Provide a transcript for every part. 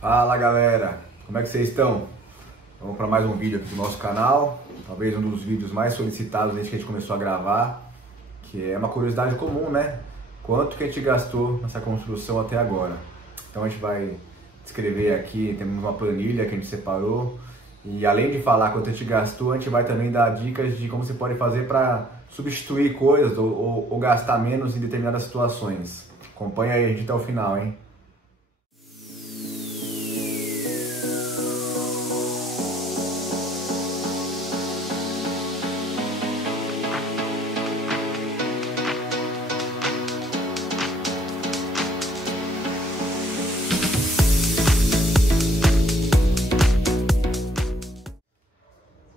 Fala galera, como é que vocês estão? Vamos para mais um vídeo aqui do nosso canal, talvez um dos vídeos mais solicitados desde que a gente começou a gravar, que é uma curiosidade comum, né? Quanto que a gente gastou nessa construção até agora? Então a gente vai descrever aqui, temos uma planilha que a gente separou, e além de falar quanto a gente gastou, a gente vai também dar dicas de como você pode fazer para substituir coisas ou gastar menos em determinadas situações. Acompanha aí a gente até o final, hein?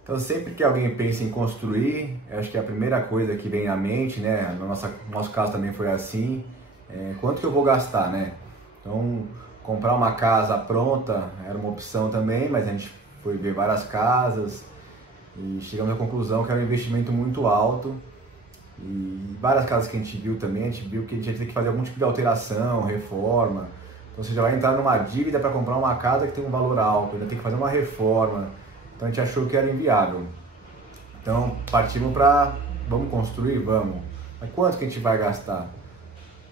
Então, sempre que alguém pensa em construir, acho que a primeira coisa que vem à mente, né, no nosso caso também foi assim, quanto que eu vou gastar, né? Então, comprar uma casa pronta era uma opção também, mas a gente foi ver várias casas e chegamos à conclusão que era um investimento muito alto. E várias casas que a gente viu também, a gente viu que a gente ia ter que fazer algum tipo de alteração, reforma. Então, você já vai entrar numa dívida para comprar uma casa que tem um valor alto, ainda tem que fazer uma reforma. Então a gente achou que era inviável. Então partimos para, vamos construir? Vamos. Mas quanto que a gente vai gastar?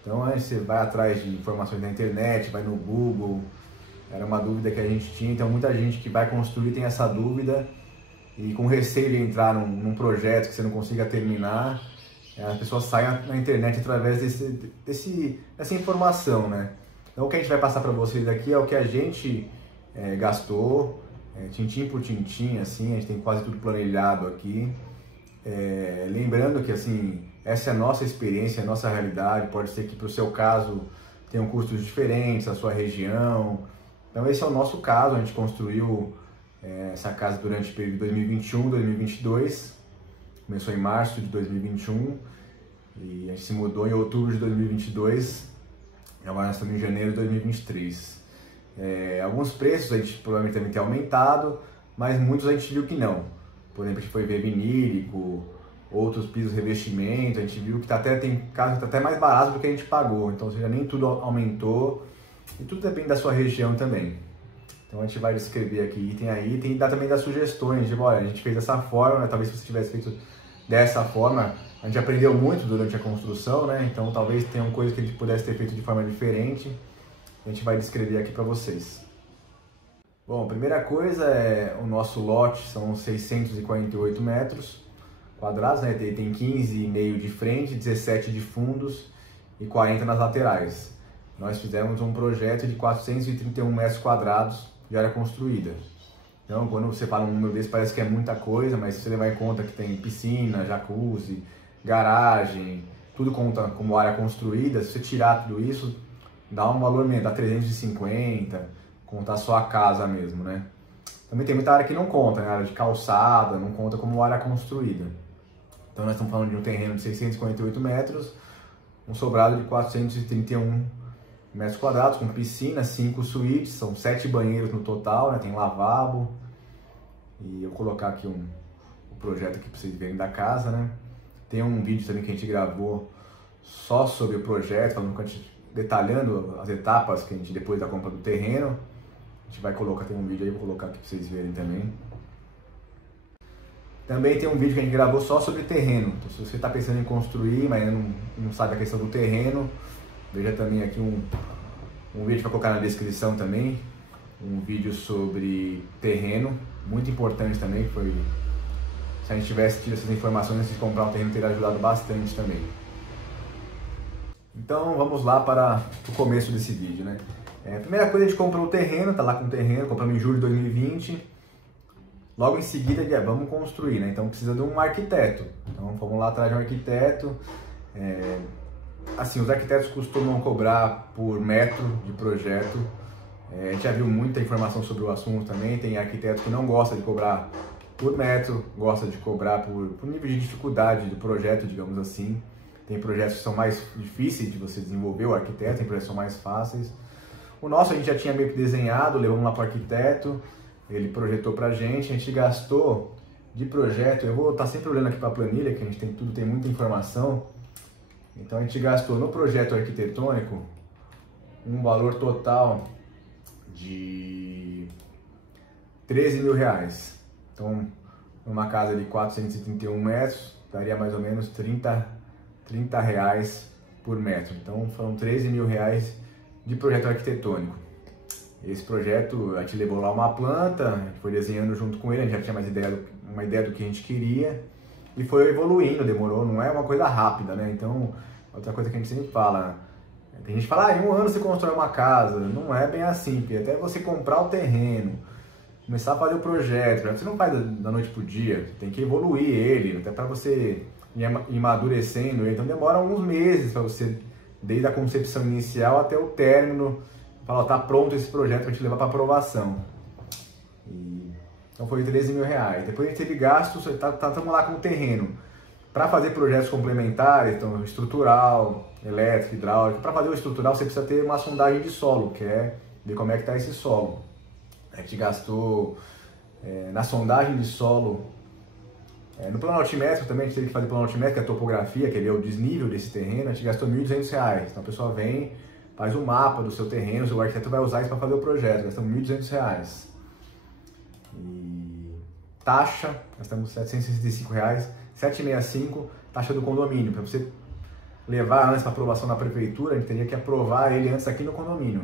Então aí você vai atrás de informações na internet, vai no Google. Era uma dúvida que a gente tinha, então muita gente que vai construir tem essa dúvida. E com receio de entrar num projeto que você não consiga terminar, as pessoas saem na internet através dessa informação, né? Então o que a gente vai passar para vocês aqui é o que a gente gastou, tintim por tintim, assim, a gente tem quase tudo planilhado aqui. Lembrando que assim, essa é a nossa experiência, a nossa realidade, pode ser que para o seu caso tenham custos diferentes, a sua região. Então esse é o nosso caso, a gente construiu essa casa durante o período de 2021, 2022, começou em março de 2021 e a gente se mudou em outubro de 2022 e agora nós estamos em janeiro de 2023. Alguns preços a gente provavelmente também tem aumentado, mas muitos a gente viu que não. Por exemplo, a gente foi ver vinílico, outros pisos revestimento, a gente viu que tem caso que está até mais barato do que a gente pagou, então ou seja, nem tudo aumentou e tudo depende da sua região também. Então a gente vai descrever aqui item a item e dar também das sugestões, de olha, a gente fez dessa forma, né? Talvez se você tivesse feito dessa forma, a gente aprendeu muito durante a construção, né? Então talvez tenham coisas que a gente pudesse ter feito de forma diferente. A gente vai descrever aqui para vocês. Bom, a primeira coisa é o nosso lote, são 648 metros quadrados, né? Tem 15,5 de frente, 17 de fundos e 40 nas laterais. Nós fizemos um projeto de 431 metros quadrados de área construída. Então, quando você fala um número desse, parece que é muita coisa, mas se você levar em conta que tem piscina, jacuzzi, garagem, tudo conta como área construída, se você tirar tudo isso, dá um valor mesmo, dá 350, contar só a casa mesmo, né? Também tem muita área que não conta, né? Área de calçada, não conta como área construída. Então nós estamos falando de um terreno de 648 metros, um sobrado de 431 metros quadrados, com piscina, 5 suítes, são 7 banheiros no total, né? Tem lavabo. E eu vou colocar aqui o projeto aqui para vocês verem da casa, né? Tem um vídeo também que a gente gravou só sobre o projeto, falando que a gente detalhando as etapas que a gente, depois da compra do terreno, a gente vai colocar, tem um vídeo aí, vou colocar aqui para vocês verem também. Também tem um vídeo que a gente gravou só sobre terreno, então se você está pensando em construir, mas ainda não sabe a questão do terreno, veja também aqui um vídeo para colocar na descrição também, um vídeo sobre terreno, muito importante também, foi, se a gente tivesse tido essas informações antes de comprar um terreno, teria ajudado bastante também. Então vamos lá para o começo desse vídeo, né? Primeira coisa, a gente comprou o terreno, tá lá com o terreno, compramos em julho de 2020. Logo em seguida, vamos construir, né? Então precisa de um arquiteto. Então fomos lá atrás de um arquiteto. Assim, os arquitetos costumam cobrar por metro de projeto. A gente já viu muita informação sobre o assunto também. Tem arquiteto que não gosta de cobrar por metro, gosta de cobrar por nível de dificuldade do projeto, digamos assim. Tem projetos que são mais difíceis de você desenvolver, o arquiteto, tem projetos que são mais fáceis. O nosso a gente já tinha meio que desenhado, levamos lá para o arquiteto, ele projetou para a gente gastou de projeto, eu vou estar sempre olhando aqui para a planilha, que a gente tem tudo, tem muita informação. Então a gente gastou no projeto arquitetônico um valor total de 13 mil reais. Então, numa casa de 431 metros, daria mais ou menos 30 reais por metro. Então, foram 13 mil reais de projeto arquitetônico. Esse projeto, a gente levou lá uma planta, a gente foi desenhando junto com ele, a gente já tinha uma ideia do que a gente queria e foi evoluindo, demorou, não é uma coisa rápida, né? Então, outra coisa que a gente sempre fala, tem gente que fala, em um ano você constrói uma casa, não é bem assim, porque até você comprar o terreno, começar a fazer o projeto, você não faz da noite pro dia, tem que evoluir ele, até para você ir amadurecendo ele, então demora alguns meses para você, desde a concepção inicial até o término, falar, tá pronto esse projeto para te levar para aprovação. Então foi 13 mil reais. Depois a gente teve gastos, estamos lá com o terreno. Para fazer projetos complementares, então estrutural, elétrico, hidráulico. Para fazer o estrutural você precisa ter uma sondagem de solo, que é ver como é que está esse solo. A gente gastou na sondagem de solo, no plano altimétrico também a gente teve que fazer plano altimétrico, que é a topografia, que é o desnível desse terreno, a gente gastou R$ 1.200. Então a pessoa vem, faz um mapa do seu terreno, o seu arquiteto vai usar isso para fazer o projeto, gastamos R$ 1.200. E taxa, gastamos R$ 765, 765, taxa do condomínio. Para você levar antes para aprovação na prefeitura, a gente teria que aprovar ele antes aqui no condomínio.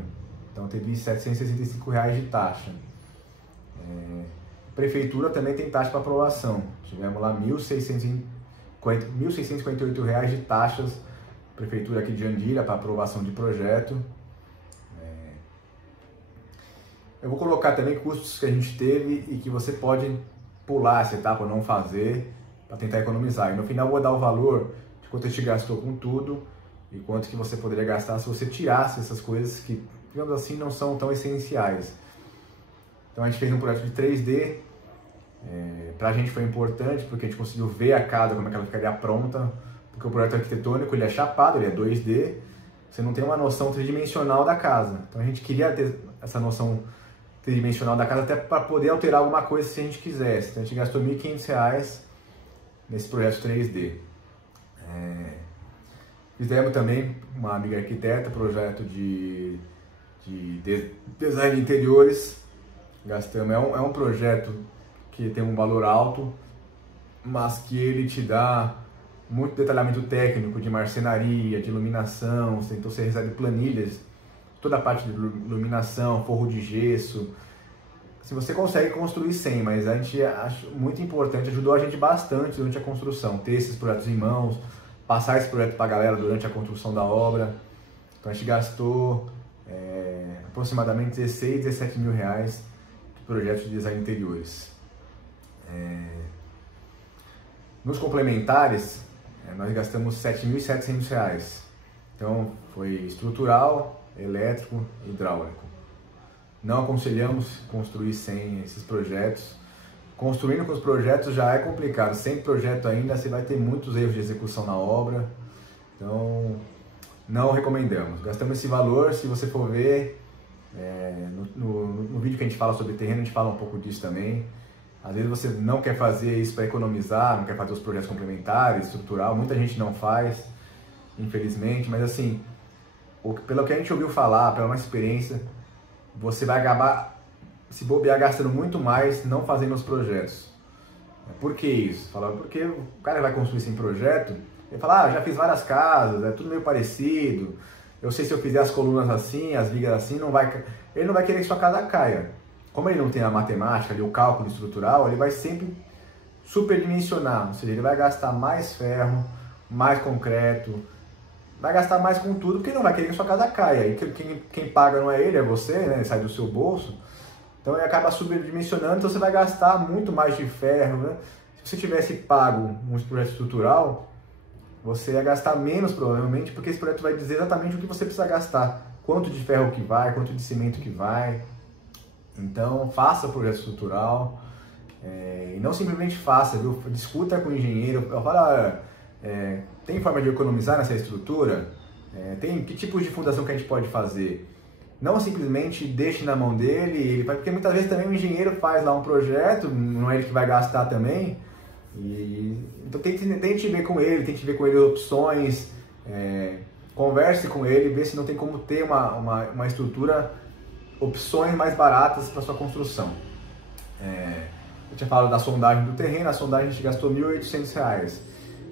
Então teve R$ 765 de taxa. Prefeitura também tem taxa para aprovação. Tivemos lá R$ 1.658 de taxas. Prefeitura aqui de Jandira para aprovação de projeto. Eu vou colocar também custos que a gente teve e que você pode pular essa etapa ou não fazer para tentar economizar. E no final eu vou dar o valor de quanto a gente gastou com tudo e quanto que você poderia gastar se você tirasse essas coisas que, digamos assim, não são tão essenciais. Então a gente fez um projeto de 3D. Para a gente foi importante porque a gente conseguiu ver a casa, como é que ela ficaria pronta. Porque o projeto arquitetônico ele é chapado, ele é 2D, você não tem uma noção tridimensional da casa. Então a gente queria ter essa noção tridimensional da casa até para poder alterar alguma coisa se a gente quisesse. Então a gente gastou R$ 1.500 nesse projeto 3D. Fizemos também, uma amiga arquiteta, projeto de design de interiores. Gastamos, é um projeto que tem um valor alto, mas que ele te dá muito detalhamento técnico de marcenaria, de iluminação, então você recebe planilhas, toda a parte de iluminação, forro de gesso. Se você consegue construir sem, mas a gente acha muito importante, ajudou a gente bastante durante a construção, ter esses projetos em mãos, passar esse projeto para a galera durante a construção da obra. Então a gente gastou aproximadamente 16, 17 mil reais de projetos de design de interiores. Nos complementares, nós gastamos R$ 7.700. Então, foi estrutural, elétrico e hidráulico. Não aconselhamos construir sem esses projetos. Construindo com os projetos já é complicado. Sem projeto ainda, você vai ter muitos erros de execução na obra. Então, não recomendamos. Gastamos esse valor, se você for ver, no vídeo que a gente fala sobre terreno, a gente fala um pouco disso também. Às vezes você não quer fazer isso para economizar, não quer fazer os projetos complementares, estrutural, muita gente não faz, infelizmente, mas assim, pelo que a gente ouviu falar, pela nossa experiência, você vai acabar, se bobear, gastando muito mais não fazendo os projetos. Por que isso? Porque o cara vai construir sem projeto, ele fala, já fiz várias casas, é tudo meio parecido, eu sei se eu fizer as colunas assim, as vigas assim, ele não vai querer que sua casa caia. Como ele não tem a matemática, o cálculo estrutural, ele vai sempre superdimensionar, ou seja, ele vai gastar mais ferro, mais concreto, vai gastar mais com tudo, porque ele não vai querer que sua casa caia. E quem paga não é ele, é você, né? Sai do seu bolso. Então ele acaba superdimensionando, então você vai gastar muito mais de ferro, né? Se você tivesse pago um projeto estrutural, você ia gastar menos provavelmente, porque esse projeto vai dizer exatamente o que você precisa gastar, quanto de ferro que vai, quanto de cimento que vai. Então, faça projeto estrutural e não simplesmente faça, viu? Discuta com o engenheiro, fala, tem forma de economizar nessa estrutura? Tem que tipos de fundação que a gente pode fazer? Não simplesmente deixe na mão dele, porque muitas vezes também o engenheiro faz lá um projeto, não é ele que vai gastar também. Então tente ver com ele, opções, converse com ele, vê se não tem como ter uma estrutura, opções mais baratas para sua construção. Eu tinha falado da sondagem do terreno, a sondagem a gente gastou R$ 1.800.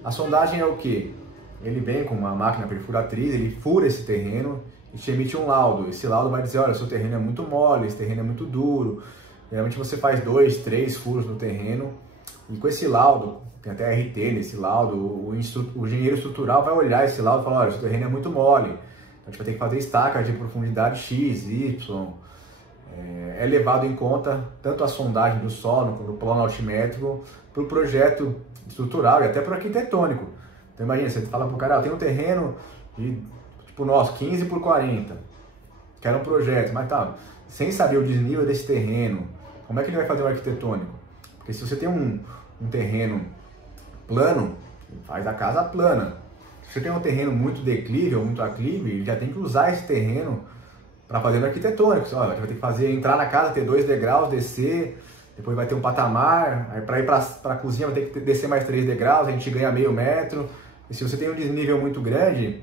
A sondagem é o que? Ele vem com uma máquina perfuratriz, ele fura esse terreno e te emite um laudo. Esse laudo vai dizer, olha, seu terreno é muito mole, esse terreno é muito duro. Geralmente você faz 2, 3 furos no terreno e com esse laudo, tem até RT nesse laudo, o engenheiro estrutural vai olhar esse laudo e falar, olha, seu terreno é muito mole. Então a gente vai ter que fazer estacas de profundidade X, Y. É levado em conta tanto a sondagem do solo, no plano altimétrico, para o projeto estrutural e até para o arquitetônico. Então imagina, você fala para o cara, eu tenho um terreno de, tipo nosso, 15 por 40, quero um projeto, mas tá, sem saber o desnível desse terreno, como é que ele vai fazer o arquitetônico? Porque se você tem um terreno plano, faz a casa plana. Se você tem um terreno muito declive ou muito aclive, ele já tem que usar esse terreno para fazer no arquitetônico. Olha, vai ter que fazer, entrar na casa, ter 2 degraus, descer, depois vai ter um patamar, aí para ir para a cozinha vai ter que descer mais 3 degraus, a gente ganha meio metro. E se você tem um desnível muito grande,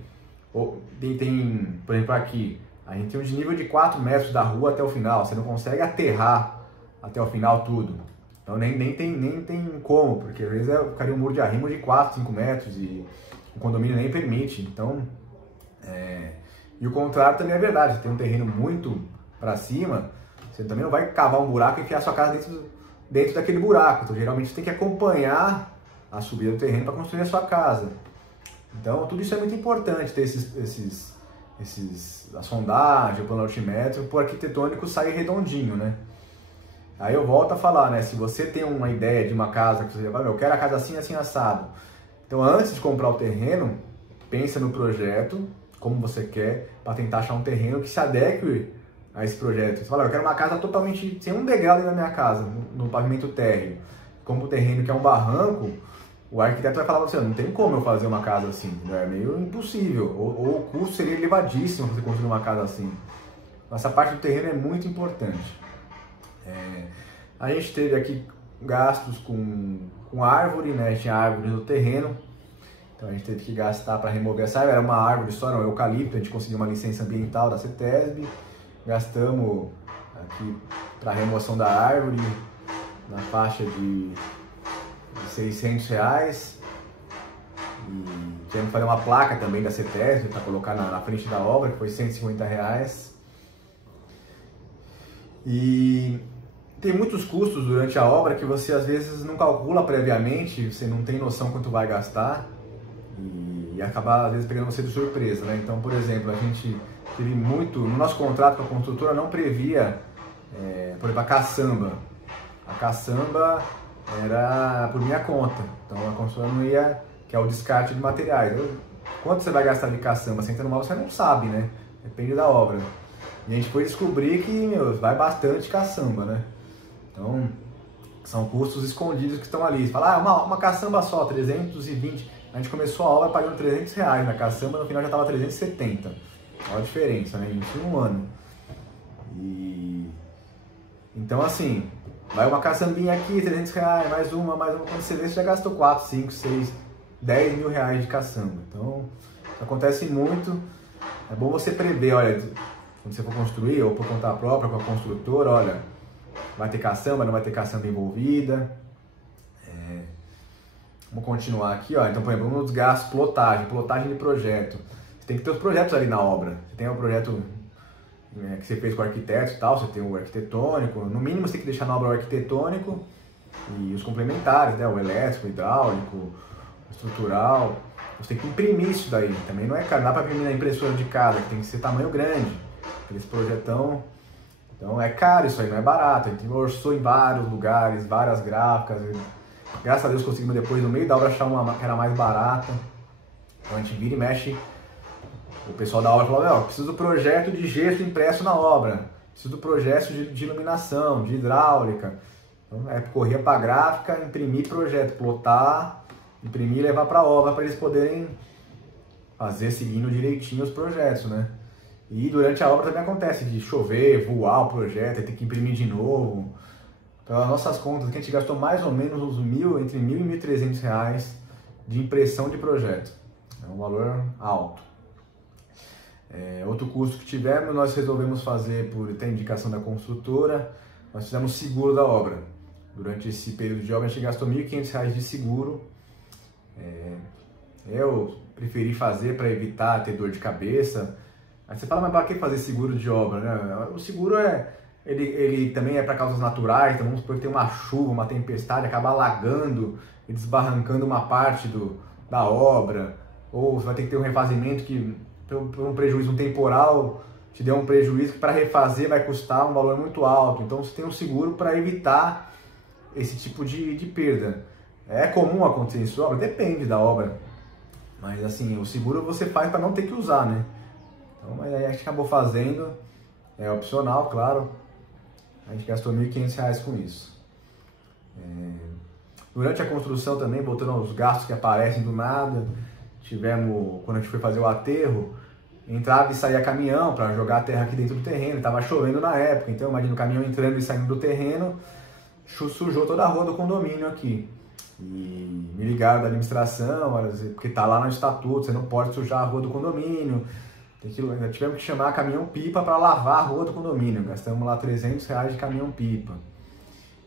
ou tem, por exemplo, aqui, a gente tem um desnível de 4 metros da rua até o final, você não consegue aterrar até o final tudo. Então nem tem como, porque às vezes ficaria um muro de arrimo de 4, 5 metros e o condomínio nem permite. Então, e o contrário também é verdade, você tem um terreno muito para cima, você também não vai cavar um buraco e enfiar a sua casa dentro daquele buraco. Então geralmente você tem que acompanhar a subida do terreno para construir a sua casa. Então tudo isso é muito importante, ter a sondagem, o plano altimétrico, para o arquitetônico sair redondinho, né? Aí eu volto a falar, né? Se você tem uma ideia de uma casa que você vai, eu quero a casa assim, assim, assado. Então antes de comprar o terreno, pensa no projeto, como você quer, para tentar achar um terreno que se adeque a esse projeto. Você fala, eu quero uma casa totalmente sem um degrau dentro da minha casa, no pavimento térreo. Como o terreno que é um barranco, o arquiteto vai falar para você, não tem como eu fazer uma casa assim, é meio impossível, ou o custo seria elevadíssimo você construir uma casa assim. Essa parte do terreno é muito importante. A gente teve aqui gastos com árvore, né? Tinha árvore no terreno, então a gente teve que gastar para remover essa árvore. Era uma árvore só, não, eucalipto, a gente conseguiu uma licença ambiental da CETESB, gastamos aqui para remoção da árvore na faixa de R$600 e tivemos que fazer uma placa também da CETESB para colocar na frente da obra, que foi R$150. E tem muitos custos durante a obra que você às vezes não calcula previamente, você não tem noção quanto vai gastar e acaba às vezes pegando você de surpresa, né? Então, por exemplo, a gente teve muito, no nosso contrato com a construtora não previa, por exemplo, a caçamba. A caçamba era por minha conta, então a construtora não ia, que é o descarte de materiais. Quanto você vai gastar de caçamba? Você entra numa obra, você não sabe, né? Depende da obra. E a gente foi descobrir que, vai bastante caçamba, né? Então, são custos escondidos que estão ali. Você fala, uma caçamba só, 320. A gente começou a obra pagando R$300 na caçamba, no final já estava 370. Olha a diferença, né? Em um ano. Então, assim, vai uma caçambinha aqui, R$300, mais uma. Quando você vê, você já gastou 4, 5, 6, 10 mil reais de caçamba. Então, isso acontece muito. É bom você prever, olha, quando você for construir, ou por conta própria, com a construtora, olha, vai ter caçamba, não vai ter caçamba envolvida. Vamos continuar aqui, ó. Então, por exemplo, um dos gastos, plotagem de projeto. Você tem que ter os projetos ali na obra. Você tem o projeto que você fez com o arquiteto e tal, você tem o arquitetônico. No mínimo, você tem que deixar na obra o arquitetônico e os complementares, né? O elétrico, o hidráulico, o estrutural. Você tem que imprimir isso daí. Também não é caro, não dá para imprimir na impressora de casa, que tem que ser tamanho grande. Aqueles projetão. Então é caro isso aí, não é barato. A gente orçou em vários lugares, várias gráficas. Graças a Deus conseguimos depois, no meio da obra, achar uma que era mais barata. Então a gente vira e mexe. O pessoal da obra falou, preciso do projeto de gesso impresso na obra. Preciso do projeto de iluminação, de hidráulica. Então corria para a gráfica, imprimir projeto, plotar, imprimir e levar para a obra para eles poderem fazer seguindo direitinho os projetos, né? E durante a obra também acontece de chover, voar o projeto, ter que imprimir de novo. Pelas nossas contas, que a gente gastou mais ou menos uns entre R$1.000 e R$1.300 de impressão de projeto. É um valor alto. Outro custo que tivemos, nós resolvemos fazer por ter indicação da construtora, nós fizemos seguro da obra. Durante esse período de obra a gente gastou R$ 1.500 de seguro. Eu preferi fazer para evitar ter dor de cabeça. Aí você fala, mas para que fazer seguro de obra, né? O seguro ele também é para causas naturais, então vamos supor que tem uma chuva, uma tempestade, acaba alagando e desbarrancando uma parte da obra, ou você vai ter que ter um refazimento que, por um prejuízo, um temporal, te deu um prejuízo que para refazer vai custar um valor muito alto. Então você tem um seguro para evitar esse tipo de perda. É comum acontecer isso em obra? Depende da obra. Mas assim, o seguro você faz para não ter que usar, né? Então, mas aí a gente acabou fazendo, é opcional, claro. A gente gastou R$ 1.500 com isso. Durante a construção também, voltando aos gastos que aparecem do nada, quando a gente foi fazer o aterro, entrava e saía caminhão para jogar a terra aqui dentro do terreno. Estava chovendo na época, então imagina o caminhão entrando e saindo do terreno, sujou toda a rua do condomínio aqui. E me ligaram da administração, porque tá lá no estatuto, você não pode sujar a rua do condomínio. Tivemos que chamar caminhão-pipa para lavar a rua do condomínio, gastamos lá R$ 300 de caminhão-pipa.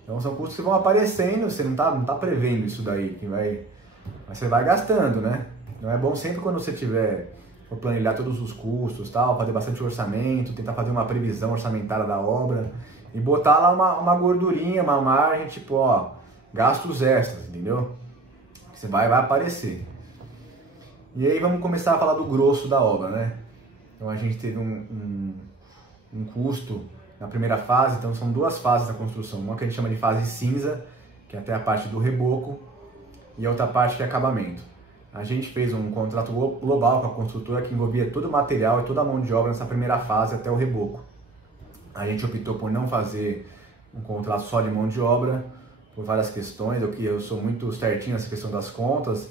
Então são custos que vão aparecendo, você não tá prevendo isso daí, mas você vai gastando, né? Então é bom sempre quando você for planilhar todos os custos, tal, fazer bastante orçamento, tentar fazer uma previsão orçamentária da obra e botar lá uma gordurinha, uma margem, tipo, ó, gastos extras, entendeu? Que você vai aparecer. E aí vamos começar a falar do grosso da obra, né? Então a gente teve um custo na primeira fase, então são duas fases da construção. Uma que a gente chama de fase cinza, que é até a parte do reboco, e a outra parte que é acabamento. A gente fez um contrato global com a construtora que envolvia todo o material e toda a mão de obra nessa primeira fase até o reboco. A gente optou por não fazer um contrato só de mão de obra, por várias questões. Eu sou muito certinho nessa questão das contas.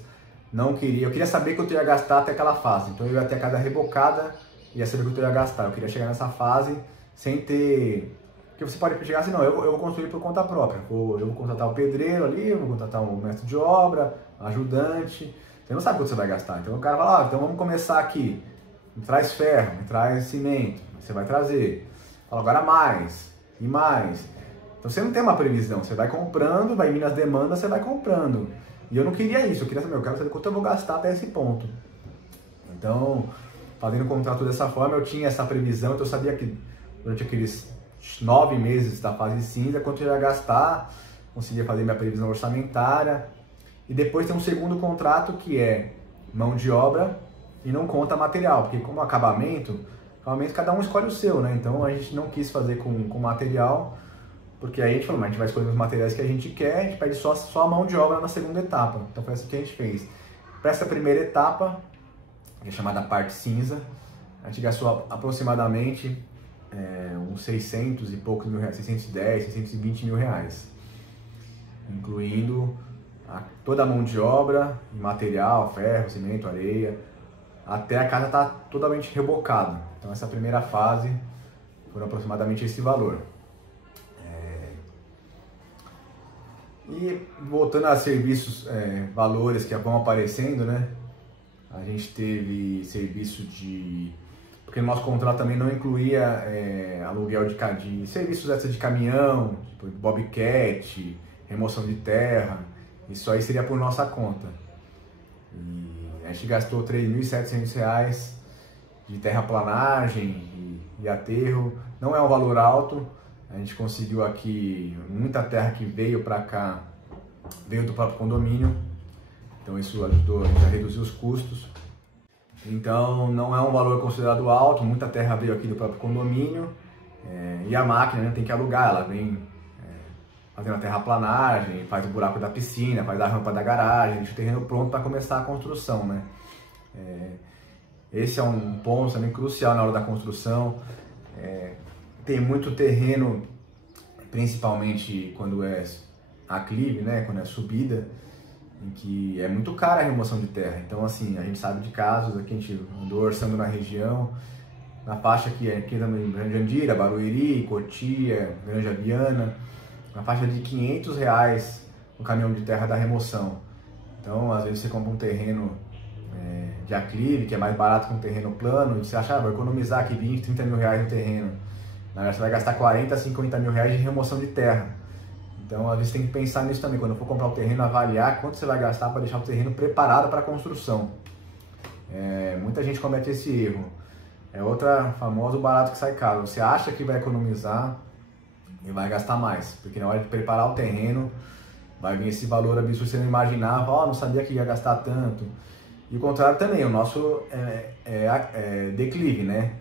Eu queria saber que eu ia gastar até aquela fase. Então eu ia até cada rebocada e ia saber que eu ia gastar. Eu queria chegar nessa fase sem ter... Porque você pode chegar assim, não, eu vou construir por conta própria. Eu vou contratar o pedreiro ali, eu vou contratar um mestre de obra, ajudante. Você não sabe quanto você vai gastar. Então o cara fala, então vamos começar aqui. Me traz ferro, me traz cimento. Você vai trazer. Fala, agora mais e mais. Então você não tem uma previsão. Você vai comprando, vai vindo as demandas, você vai comprando. E eu não queria isso. Eu queria saber, eu quero saber quanto eu vou gastar até esse ponto. Então, fazendo o contrato dessa forma, eu tinha essa previsão. Então eu sabia que durante aqueles 9 meses da fase cinza, quanto eu ia gastar, conseguia fazer minha previsão orçamentária. E depois tem um segundo contrato que é mão de obra e não conta material, porque como acabamento cada um escolhe o seu, né? Então a gente não quis fazer com material, porque aí a gente falou, mas a gente vai escolher os materiais que a gente quer, a gente pede só a mão de obra na segunda etapa. Então foi assim que a gente fez. Para essa primeira etapa, que é chamada parte cinza, a gente gastou aproximadamente uns 600 e poucos mil reais, 610, 620 mil reais, incluindo toda a mão de obra, material, ferro, cimento, areia, até a casa estar totalmente rebocada. Então essa primeira fase foram aproximadamente esse valor. E voltando a serviços, valores que vão aparecendo, né? A gente teve serviço porque no nosso contrato também não incluía aluguel de serviços extras de caminhão, tipo bobcat, remoção de terra. Isso aí seria por nossa conta. E a gente gastou R$ 3.700 de terraplanagem e aterro. Não é um valor alto. A gente conseguiu aqui, muita terra que veio para cá, veio do próprio condomínio. Então isso ajudou a gente a reduzir os custos. Então não é um valor considerado alto, muita terra veio aqui do próprio condomínio. E a máquina, né, tem que alugar, ela vem fazendo a terraplanagem, faz o buraco da piscina, faz a rampa da garagem, deixa o terreno pronto para começar a construção, né? Esse é um ponto também crucial na hora da construção. Tem muito terreno, principalmente quando é aclive, né? Quando é subida, em que é muito cara a remoção de terra. Então, assim, a gente sabe de casos, aqui a gente andou orçando na região, na faixa aqui também, Jandira, Barueri, Cotia, Granja Viana, na faixa de R$ 500 no caminhão de terra da remoção. Então, às vezes você compra um terreno de aclive, que é mais barato que um terreno plano, e você acha, vou economizar aqui 20, 30 mil reais no terreno. Na verdade, você vai gastar 40, 50 mil reais de remoção de terra. Então, às vezes tem que pensar nisso também. Quando for comprar o terreno, avaliar quanto você vai gastar para deixar o terreno preparado para a construção. Muita gente comete esse erro. É outra famosa, o barato que sai caro. Você acha que vai economizar e vai gastar mais. Porque na hora de preparar o terreno, vai vir esse valor absurdo, você não imaginava, não sabia que ia gastar tanto. E o contrário também, o nosso é declive, né?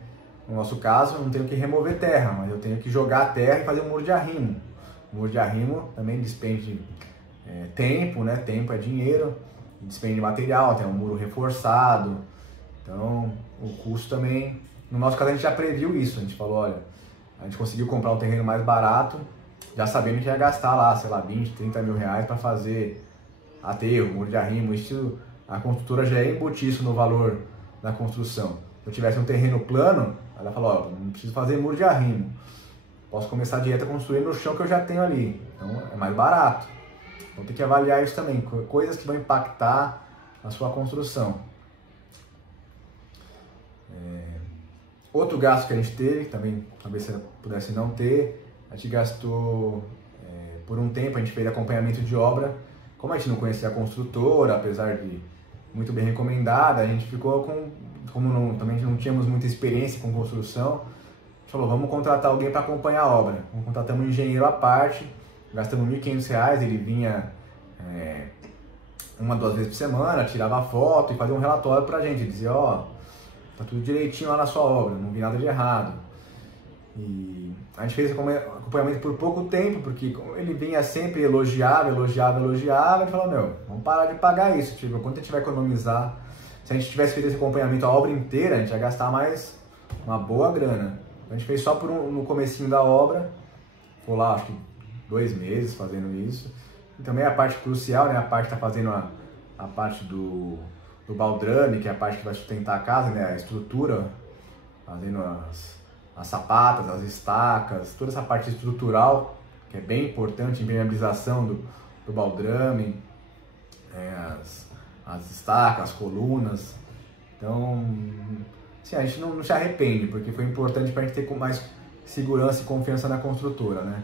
No nosso caso, eu não tenho que remover terra, mas eu tenho que jogar a terra e fazer um muro de arrimo. O muro de arrimo também despende tempo, né? Tempo é dinheiro, despende material, tem um muro reforçado. Então, o custo também... No nosso caso, a gente já previu isso. A gente falou, olha, a gente conseguiu comprar um terreno mais barato, já sabendo que ia gastar lá, sei lá, 20, 30 mil reais para fazer aterro, muro de arrimo. Isso, a construtora já ia embutir isso no valor da construção. Se eu tivesse um terreno plano, ela falou, ó, não preciso fazer muro de arrimo. Posso começar direto a construir no chão que eu já tenho ali. Então, é mais barato. Então, tem que avaliar isso também. Coisas que vão impactar a sua construção. Outro gasto que a gente teve, também talvez você pudesse não ter, a gente gastou, por um tempo a gente fez acompanhamento de obra. Como a gente não conhecia a construtora, apesar de muito bem recomendada, a gente ficou também não tínhamos muita experiência com construção, a gente falou, vamos contratar alguém para acompanhar a obra. Contratamos um engenheiro à parte, gastamos R$ 1.500, ele vinha uma, 2 vezes por semana, tirava foto e fazia um relatório para a gente, dizia, tá tudo direitinho lá na sua obra, não vi nada de errado. E a gente fez acompanhamento por pouco tempo, porque ele vinha sempre elogiava, e falou, vamos parar de pagar isso, tipo, quanto a gente vai economizar? Se a gente tivesse feito esse acompanhamento a obra inteira, a gente ia gastar mais uma boa grana. A gente fez só no comecinho da obra, ficou lá acho que 2 meses fazendo isso. E também a parte crucial, né, a parte que está fazendo a parte do baldrame, que é a parte que vai sustentar a casa, né, a estrutura, fazendo as sapatas, as estacas, toda essa parte estrutural, que é bem importante, impermeabilização do baldrame, as estacas, as colunas. Então, assim, a gente não se arrepende, porque foi importante para a gente ter mais segurança e confiança na construtora, né?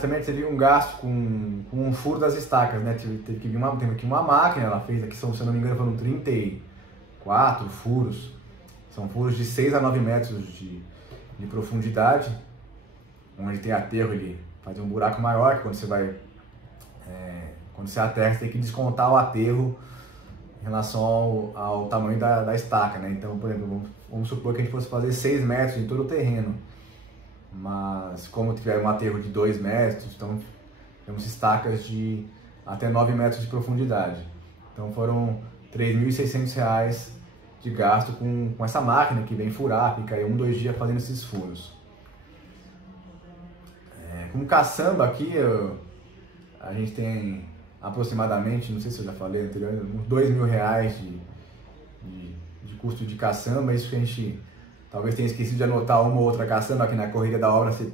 Também teve um gasto com um furo das estacas, né? Teve que vir uma máquina, ela fez aqui, se eu não me engano, foram 34 furos. São furos de 6 a 9 metros de profundidade, onde tem aterro, ele faz um buraco maior, que quando você aterra, você tem que descontar o aterro em relação ao tamanho da estaca, né? Então, por exemplo, vamos supor que a gente fosse fazer 6 metros em todo o terreno. Mas como tiver um aterro de 2 metros, então temos estacas de até 9 metros de profundidade. Então foram R$ 3.600 de gasto com essa máquina que vem furar, fica aí 1, 2 dias fazendo esses furos. Com caçamba aqui, a gente tem aproximadamente, não sei se eu já falei anteriormente, uns R$ 2.000 de custo de caçamba. Isso que a gente talvez tenha esquecido de anotar uma ou outra caçamba, aqui na corrida da obra você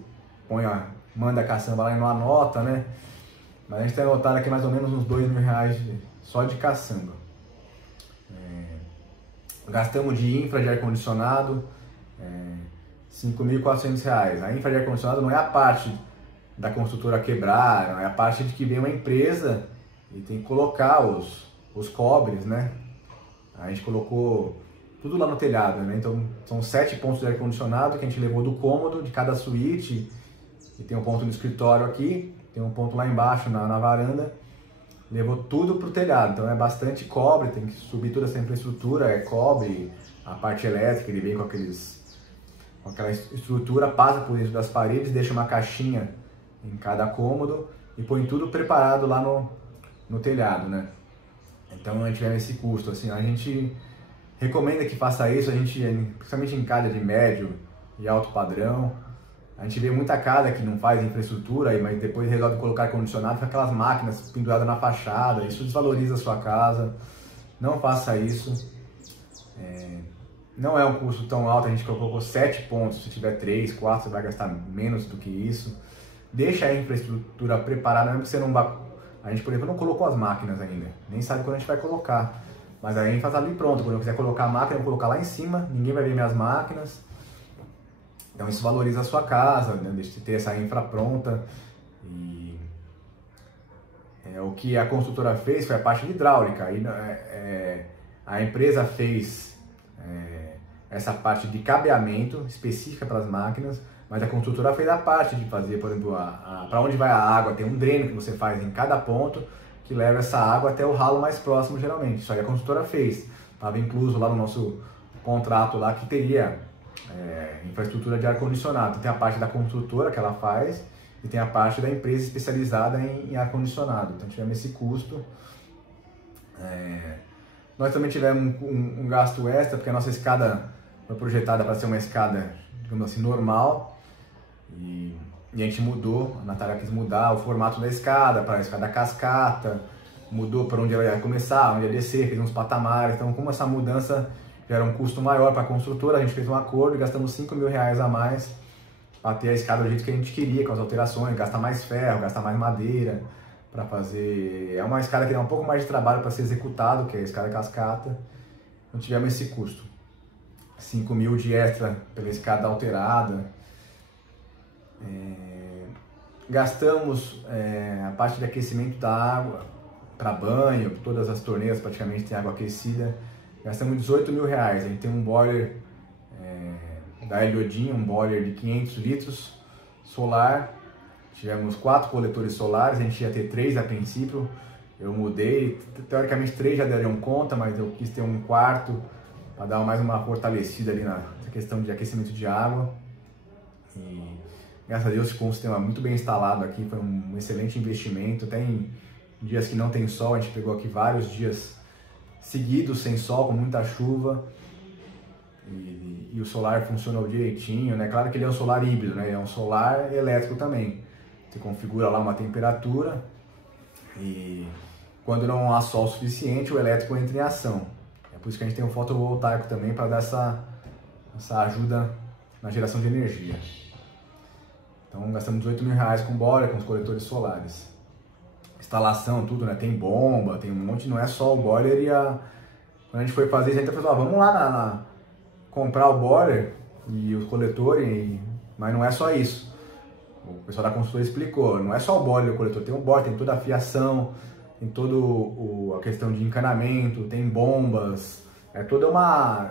manda a caçamba lá e não anota, né? Mas a gente tem anotado aqui mais ou menos uns R$ 2.000 só de caçamba. Gastamos de infra de ar-condicionado R$ 5.400. A infra de ar-condicionado não é a parte da construtora quebrar, é a parte de que vem uma empresa e tem que colocar os cobres, né? A gente colocou tudo lá no telhado, né? Então são 7 pontos de ar-condicionado que a gente levou do cômodo de cada suíte, e tem um ponto no escritório aqui, tem um ponto lá embaixo na varanda, levou tudo pro telhado. Então é bastante cobre, tem que subir toda essa infraestrutura, cobre, a parte elétrica, ele vem com aquela estrutura, passa por dentro das paredes, deixa uma caixinha em cada cômodo e põe tudo preparado lá no telhado, né? Então a gente tiver esse custo, assim, a gente recomenda que faça isso, a gente, principalmente em casa de médio e alto padrão, a gente vê muita casa que não faz infraestrutura, mas depois resolve colocar ar-condicionado com aquelas máquinas penduradas na fachada, isso desvaloriza a sua casa. Não faça isso. Não é um custo tão alto, a gente colocou 7 pontos, se tiver 3, 4 você vai gastar menos do que isso. Deixa a infraestrutura preparada, mesmo que você não vá... A gente, por exemplo, não colocou as máquinas ainda, nem sabe quando a gente vai colocar. Mas a infra tá ali pronto, quando eu quiser colocar a máquina, eu vou colocar lá em cima, ninguém vai ver minhas máquinas. Então isso valoriza a sua casa, né? Deixa de ter essa infra pronta. E o que a construtora fez foi a parte de hidráulica. Aí, a empresa fez essa parte de cabeamento específica para as máquinas, mas a construtora fez a parte de fazer, por exemplo, para onde vai a água, tem um dreno que você faz em cada ponto, que leva essa água até o ralo mais próximo, geralmente. Isso aí a construtora fez. Estava incluso lá no nosso contrato lá que teria infraestrutura de ar-condicionado. Tem a parte da construtora que ela faz e tem a parte da empresa especializada em ar-condicionado. Então tivemos esse custo. Nós também tivemos um gasto extra, porque a nossa escada foi projetada para ser uma escada, digamos assim, normal. E a gente mudou, a Natália quis mudar o formato da escada para a escada cascata, mudou para onde ela ia começar, onde ia descer, fez uns patamares. Então, como essa mudança gera um custo maior para a construtora, a gente fez um acordo e gastamos R$5.000 a mais para ter a escada do jeito que a gente queria, com as alterações, gastar mais ferro, gastar mais madeira para fazer. É uma escada que dá um pouco mais de trabalho para ser executado, que é a escada cascata. Então tivemos esse custo. 5.000 de extra pela escada alterada. Gastamos a parte de aquecimento da água para banho, todas as torneiras praticamente tem água aquecida. Gastamos R$18.000. A gente tem um boiler da Heliodin, um boiler de 500 litros solar. Tivemos 4 coletores solares, a gente ia ter 3 a princípio. Eu mudei, teoricamente 3 já dariam conta, mas eu quis ter um quarto para dar mais uma fortalecida ali na questão de aquecimento de água. E graças a Deus ficou um sistema muito bem instalado aqui, foi um excelente investimento. Até em dias que não tem sol, a gente pegou aqui vários dias seguidos sem sol, com muita chuva. E o solar funcionou direitinho, né? Claro que ele é um solar híbrido, né? É um solar elétrico também. Você configura lá uma temperatura e quando não há sol suficiente, o elétrico entra em ação. É por isso que a gente tem um fotovoltaico também para dar essa ajuda na geração de energia. Então gastamos R$18.000 com boiler, com os coletores solares. Instalação, tudo, né? Tem bomba, tem um monte, não é só o boiler Quando a gente foi fazer, a gente pensou, vamos lá comprar o boiler e os coletores, mas não é só isso. O pessoal da construtora explicou, não é só o boiler e o coletor, tem o boiler, tem toda a fiação, tem toda a questão de encanamento, tem bombas,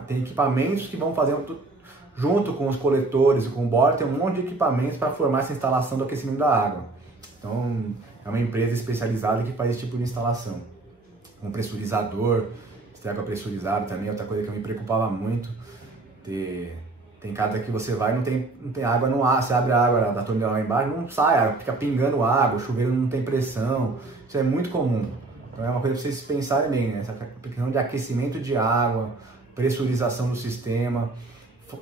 tem equipamentos que vão fazer junto com os coletores e com o boiler, tem um monte de equipamentos para formar essa instalação do aquecimento da água. Então, é uma empresa especializada que faz esse tipo de instalação. Um pressurizador, água pressurizada também, outra coisa que eu me preocupava muito. Tem casa que você vai e não tem água no ar, você abre a água da torneira lá embaixo, não sai, fica pingando água, o chuveiro não tem pressão. Isso é muito comum. Então é uma coisa para vocês pensarem bem, né? Essa questão de aquecimento de água, pressurização do sistema.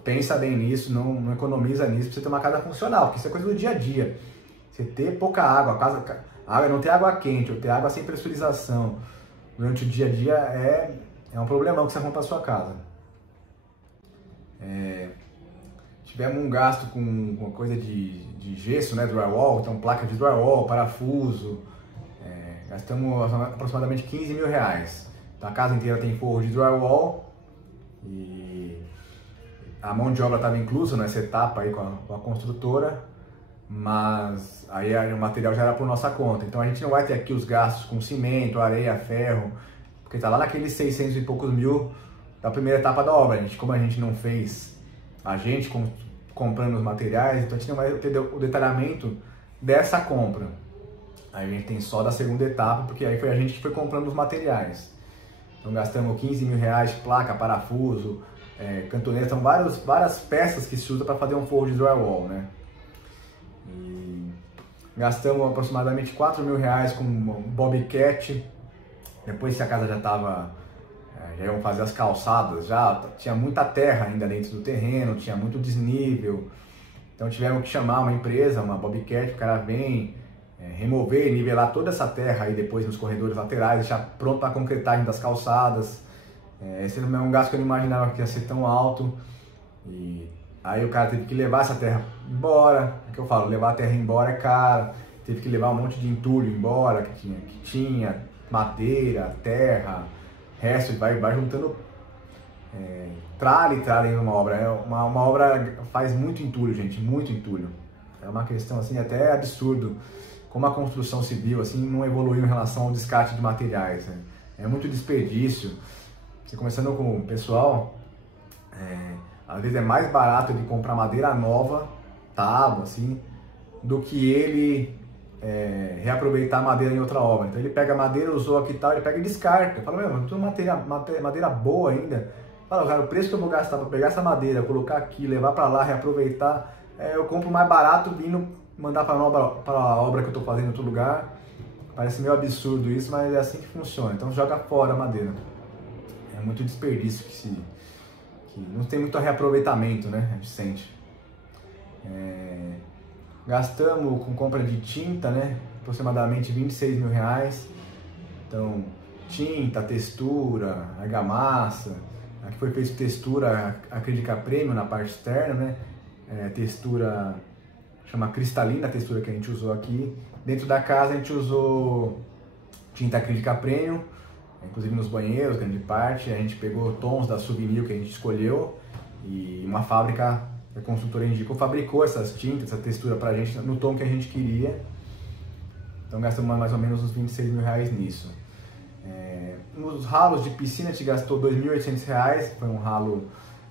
Pensa bem nisso, não economiza nisso para você ter uma casa funcional, porque isso é coisa do dia a dia. Você ter pouca água, não ter água quente ou ter água sem pressurização durante o dia a dia é um problemão que você arruma para sua casa. Tivemos um gasto com coisa de gesso, né, drywall, então placa de drywall, parafuso. Gastamos aproximadamente R$15.000. Então a casa inteira tem forro de drywall e a mão de obra estava inclusa nessa etapa aí com a construtora, mas aí o material já era por nossa conta. Então a gente não vai ter aqui os gastos com cimento, areia, ferro, porque está lá naqueles 600 e poucos mil da primeira etapa da obra. Como a gente não fez, comprando os materiais, então a gente não vai ter o detalhamento dessa compra. Aí a gente tem só da segunda etapa, porque aí foi a gente que foi comprando os materiais. Então gastamos R$15.000, placa, parafuso, cantoneta, são várias peças que se usa para fazer um forro de drywall, né? E gastamos aproximadamente R$4.000 com um bobcat. Depois que a casa já iam fazer as calçadas, já tinha muita terra ainda dentro do terreno, tinha muito desnível. Então tivemos que chamar uma empresa, uma bobcat, o cara vem remover e nivelar toda essa terra aí depois nos corredores laterais, deixar pronto para a concretagem das calçadas. Esse é um gasto que eu não imaginava que ia ser tão alto. E aí o cara teve que levar essa terra embora. É que eu falo, levar a terra embora é caro. Teve que levar um monte de entulho embora que tinha madeira, terra, resto, vai juntando tralha e tralha em uma obra. Uma obra faz muito entulho, gente, muito entulho. É uma questão assim até absurdo como a construção civil assim não evoluiu em relação ao descarte de materiais, né? É muito desperdício. Você começando com o pessoal, às vezes é mais barato ele comprar madeira nova, tábua, assim, do que ele reaproveitar a madeira em outra obra. Então ele pega a madeira, usou aqui e tal, ele pega e descarta. Fala, meu, não tem madeira boa ainda. Fala, cara, o preço que eu vou gastar para pegar essa madeira, colocar aqui, levar para lá, reaproveitar, eu compro mais barato vindo mandar para a obra que eu estou fazendo em outro lugar. Parece meio absurdo isso, mas é assim que funciona. Então joga fora a madeira. É muito desperdício que não tem muito reaproveitamento, né? A gente sente. Gastamos com compra de tinta, né? Aproximadamente R$26 mil. Então, tinta, textura, argamassa. Aqui foi feito textura acrílica premium na parte externa, né? Textura, chama cristalina a textura que a gente usou aqui. Dentro da casa a gente usou tinta acrílica premium, inclusive nos banheiros, grande parte. A gente pegou tons da Souvenir que a gente escolheu e uma fábrica, a construtora indicou, fabricou essas tintas, essa textura pra gente no tom que a gente queria. Então gastamos mais ou menos uns R$26 mil nisso. Nos ralos de piscina a gente gastou R$2.800, foi um ralo,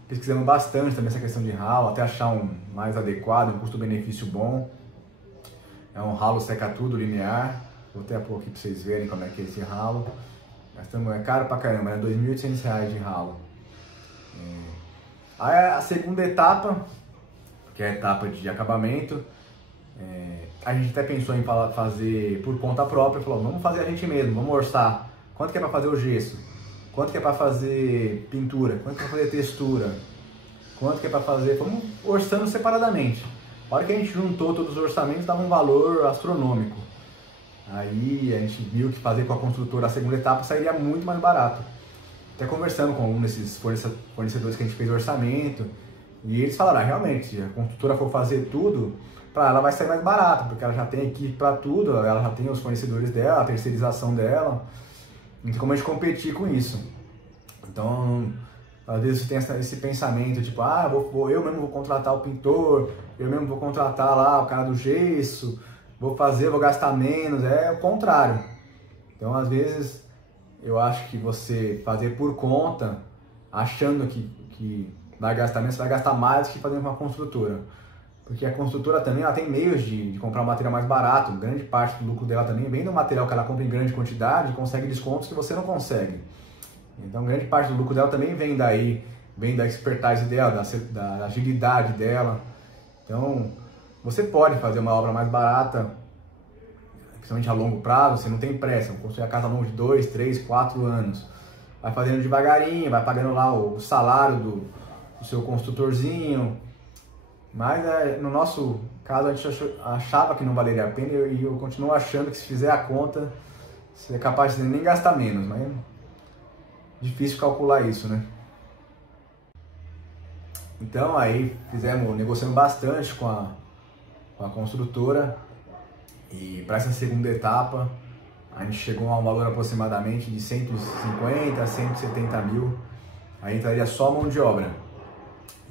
pesquisamos bastante também essa questão de ralo, até achar um mais adequado, um custo-benefício bom. É um ralo seca-tudo linear, vou até pôr aqui para vocês verem como é que é esse ralo. Gastamos, é caro pra caramba, é R$2.800 de ralo. Aí a segunda etapa, que é a etapa de acabamento, a gente até pensou em fazer por conta própria, falou, vamos fazer a gente mesmo, vamos orçar. Quanto que é para fazer o gesso? Quanto que é para fazer pintura? Quanto que é para fazer textura? Quanto que é para fazer... Vamos orçando separadamente. A hora que a gente juntou todos os orçamentos, dava um valor astronômico. Aí a gente viu que fazer com a construtora a segunda etapa sairia muito mais barato. Até conversando com um desses fornecedores que a gente fez o orçamento, e eles falaram, realmente, se a construtora for fazer tudo, para ela vai sair mais barato, porque ela já tem equipe para tudo, ela já tem os fornecedores dela, a terceirização dela, não tem como a gente competir com isso. Então, às vezes você tem esse pensamento, tipo, eu mesmo vou contratar o pintor, eu mesmo vou contratar lá o cara do gesso, vou gastar menos, é o contrário. Então, às vezes, eu acho que você fazer por conta, achando que vai gastar menos, você vai gastar mais do que fazendo com uma construtora. Porque a construtora também ela tem meios de comprar um material mais barato, grande parte do lucro dela também vem do material que ela compra em grande quantidade e consegue descontos que você não consegue. Então, grande parte do lucro dela também vem da expertise dela, da agilidade dela. Então, você pode fazer uma obra mais barata, principalmente a longo prazo, você não tem pressa, construir a casa ao longo de 2, 3, 4 anos. Vai fazendo devagarinho, vai pagando lá o salário do seu construtorzinho. Mas no nosso caso a gente achava que não valeria a pena e eu continuo achando que se fizer a conta, você é capaz de nem gastar menos, mas é difícil calcular isso, né? Então aí negociamos bastante com a construtora e para essa segunda etapa a gente chegou a um valor aproximadamente de 150 a 170 mil, aí entraria só mão de obra.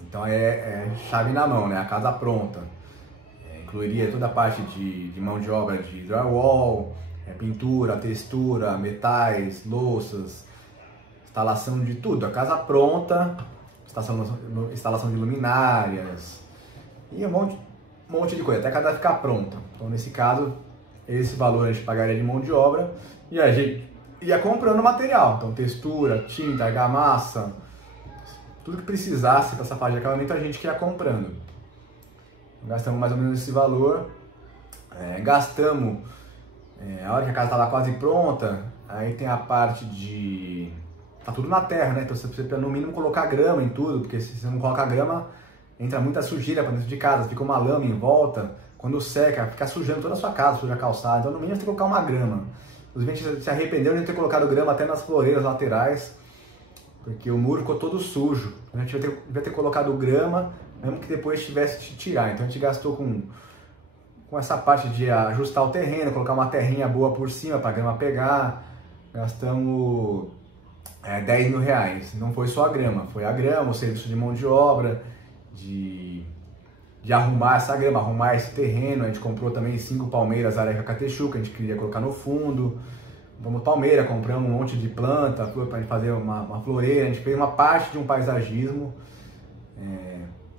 Então é chave na mão, né? A casa pronta. Incluiria toda a parte de mão de obra de drywall, pintura, textura, metais, louças, instalação de tudo. A casa pronta, instalação de luminárias e um monte de coisa, até a casa ficar pronta. Então nesse caso, esse valor a gente pagaria de mão de obra e a gente ia comprando material. Então textura, tinta, argamassa, tudo que precisasse para essa fase de acabamento a gente que ia comprando. Gastamos mais ou menos esse valor. Gastamos, a hora que a casa estava quase pronta, aí tem a parte de... Tá tudo na terra, né? Então você precisa no mínimo colocar grama em tudo, porque se você não colocar grama, entra muita sujeira para dentro de casa, fica uma lama em volta. Quando seca, fica sujando toda a sua casa, suja a calçada. Então no mínimo você tem que colocar uma grama. Inclusive a gente se arrependeu de não ter colocado grama até nas floreiras laterais, porque o muro ficou todo sujo. A gente vai ter colocado grama, mesmo que depois tivesse que tirar. Então a gente gastou com essa parte de ajustar o terreno, colocar uma terrinha boa por cima para a grama pegar. Gastamos 10 mil reais. Não foi só a grama, foi a grama, o serviço de mão de obra, de arrumar essa grama, arrumar esse terreno. A gente comprou também 5 palmeiras Aracatechu, que a gente queria colocar no fundo. Vamos palmeira, compramos um monte de planta para a gente fazer uma floreira. A gente fez uma parte de um paisagismo.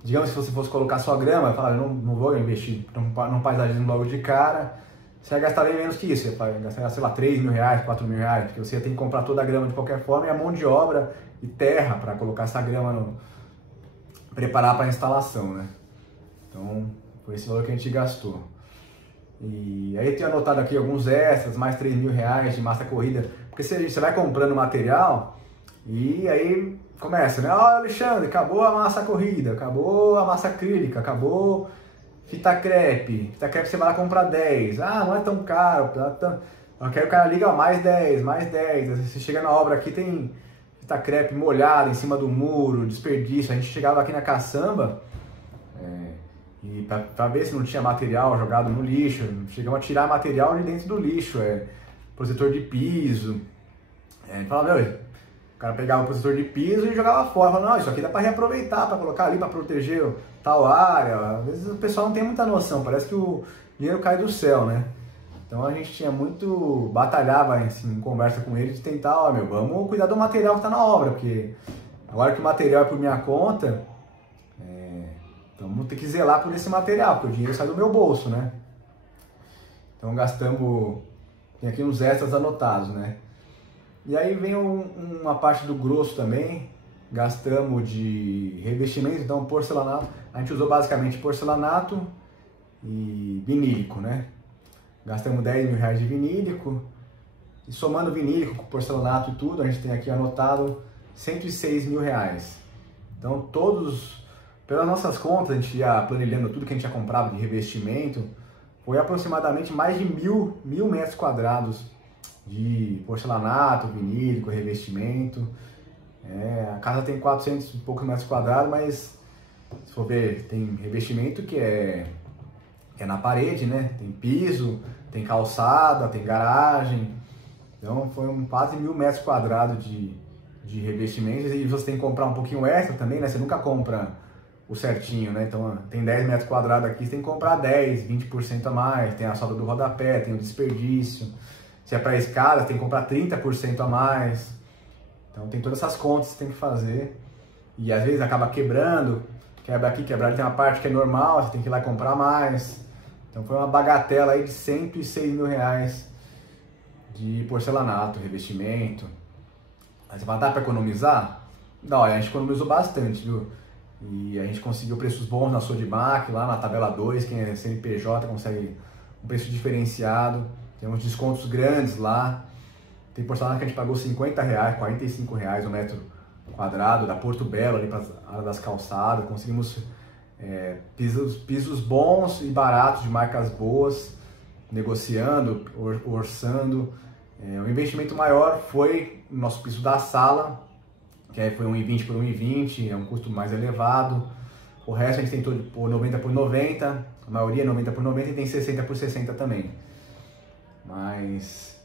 Digamos que se você fosse colocar só grama, eu falava, não vou investir num paisagismo logo de cara. Você vai gastar bem menos que isso, você vai gastar, sei lá, 3 mil reais, 4 mil reais, porque você tem que comprar toda a grama de qualquer forma e a mão de obra e terra para colocar essa grama, preparar para a instalação, né? Então, foi esse valor que a gente gastou. E aí eu tenho anotado aqui alguns extras, mais 3 mil reais de massa corrida, porque você vai comprando material e aí começa, né? Ó, Alexandre, acabou a massa corrida, acabou a massa acrílica, acabou fita crepe. Fita crepe você vai lá comprar 10. Ah, não é tão caro. Aí o cara liga, ó, mais 10, mais 10. Você chega na obra aqui, tem fita crepe molhada em cima do muro, desperdício. A gente chegava aqui na caçamba e pra ver se não tinha material jogado no lixo. Chegamos a tirar material de dentro do lixo, protetor de piso. A gente falava, meu, o cara pegava o protetor de piso e jogava fora. Falava, não, isso aqui dá para reaproveitar, para colocar ali, para proteger tal área. Às vezes o pessoal não tem muita noção, parece que o dinheiro cai do céu, né? Então a gente tinha muito, batalhava assim, em conversa com eles de tentar, ó, meu, vamos cuidar do material que está na obra, porque agora que o material é por minha conta, então vamos ter que zelar por esse material, porque o dinheiro sai do meu bolso, né? Então gastamos, tem aqui uns extras anotados, né? E aí vem uma parte do grosso também, gastamos de revestimento, então porcelanato, a gente usou basicamente porcelanato e vinílico, né? Gastamos 10 mil reais de vinílico, e somando vinílico com porcelanato e tudo, a gente tem aqui anotado 106 mil reais. Então todos, pelas nossas contas, a gente ia planilhando tudo que a gente ia comprado de revestimento, foi aproximadamente mais de mil metros quadrados de porcelanato, vinílico, revestimento. A casa tem 400 e poucos metros quadrados, mas se for ver, tem revestimento que é na parede, né? Tem piso, tem calçada, tem garagem. Então foi quase 1000 metros quadrados de revestimentos, e você tem que comprar um pouquinho extra também, né? Você nunca compra o certinho, né? Então tem 10 metros quadrados aqui, você tem que comprar 10, 20% a mais, tem a solda do rodapé, tem o desperdício. Se é para escada, tem que comprar 30% a mais. Então tem todas essas contas que você tem que fazer. E às vezes acaba quebrando, quebra aqui, quebra ali, tem uma parte que é normal, você tem que ir lá e comprar mais. Então foi uma bagatela aí de 106 mil reais de porcelanato, revestimento. Aí você vai dar para economizar? Não, a gente economizou bastante, viu? E a gente conseguiu preços bons na Sodimac, lá na tabela 2, quem é CNPJ consegue um preço diferenciado. Tem uns descontos grandes lá. Tem porcelanato que a gente pagou 50 reais, 45 reais o metro quadrado, da Porto Belo, ali para a área das calçadas. Conseguimos pisos bons e baratos, de marcas boas, negociando, orçando. O investimento maior foi no nosso piso da sala, que foi 1,20 por 1,20, é um custo mais elevado. O resto a gente tentou pôr 90 por 90, a maioria é 90 por 90 e tem 60 por 60 também. Mas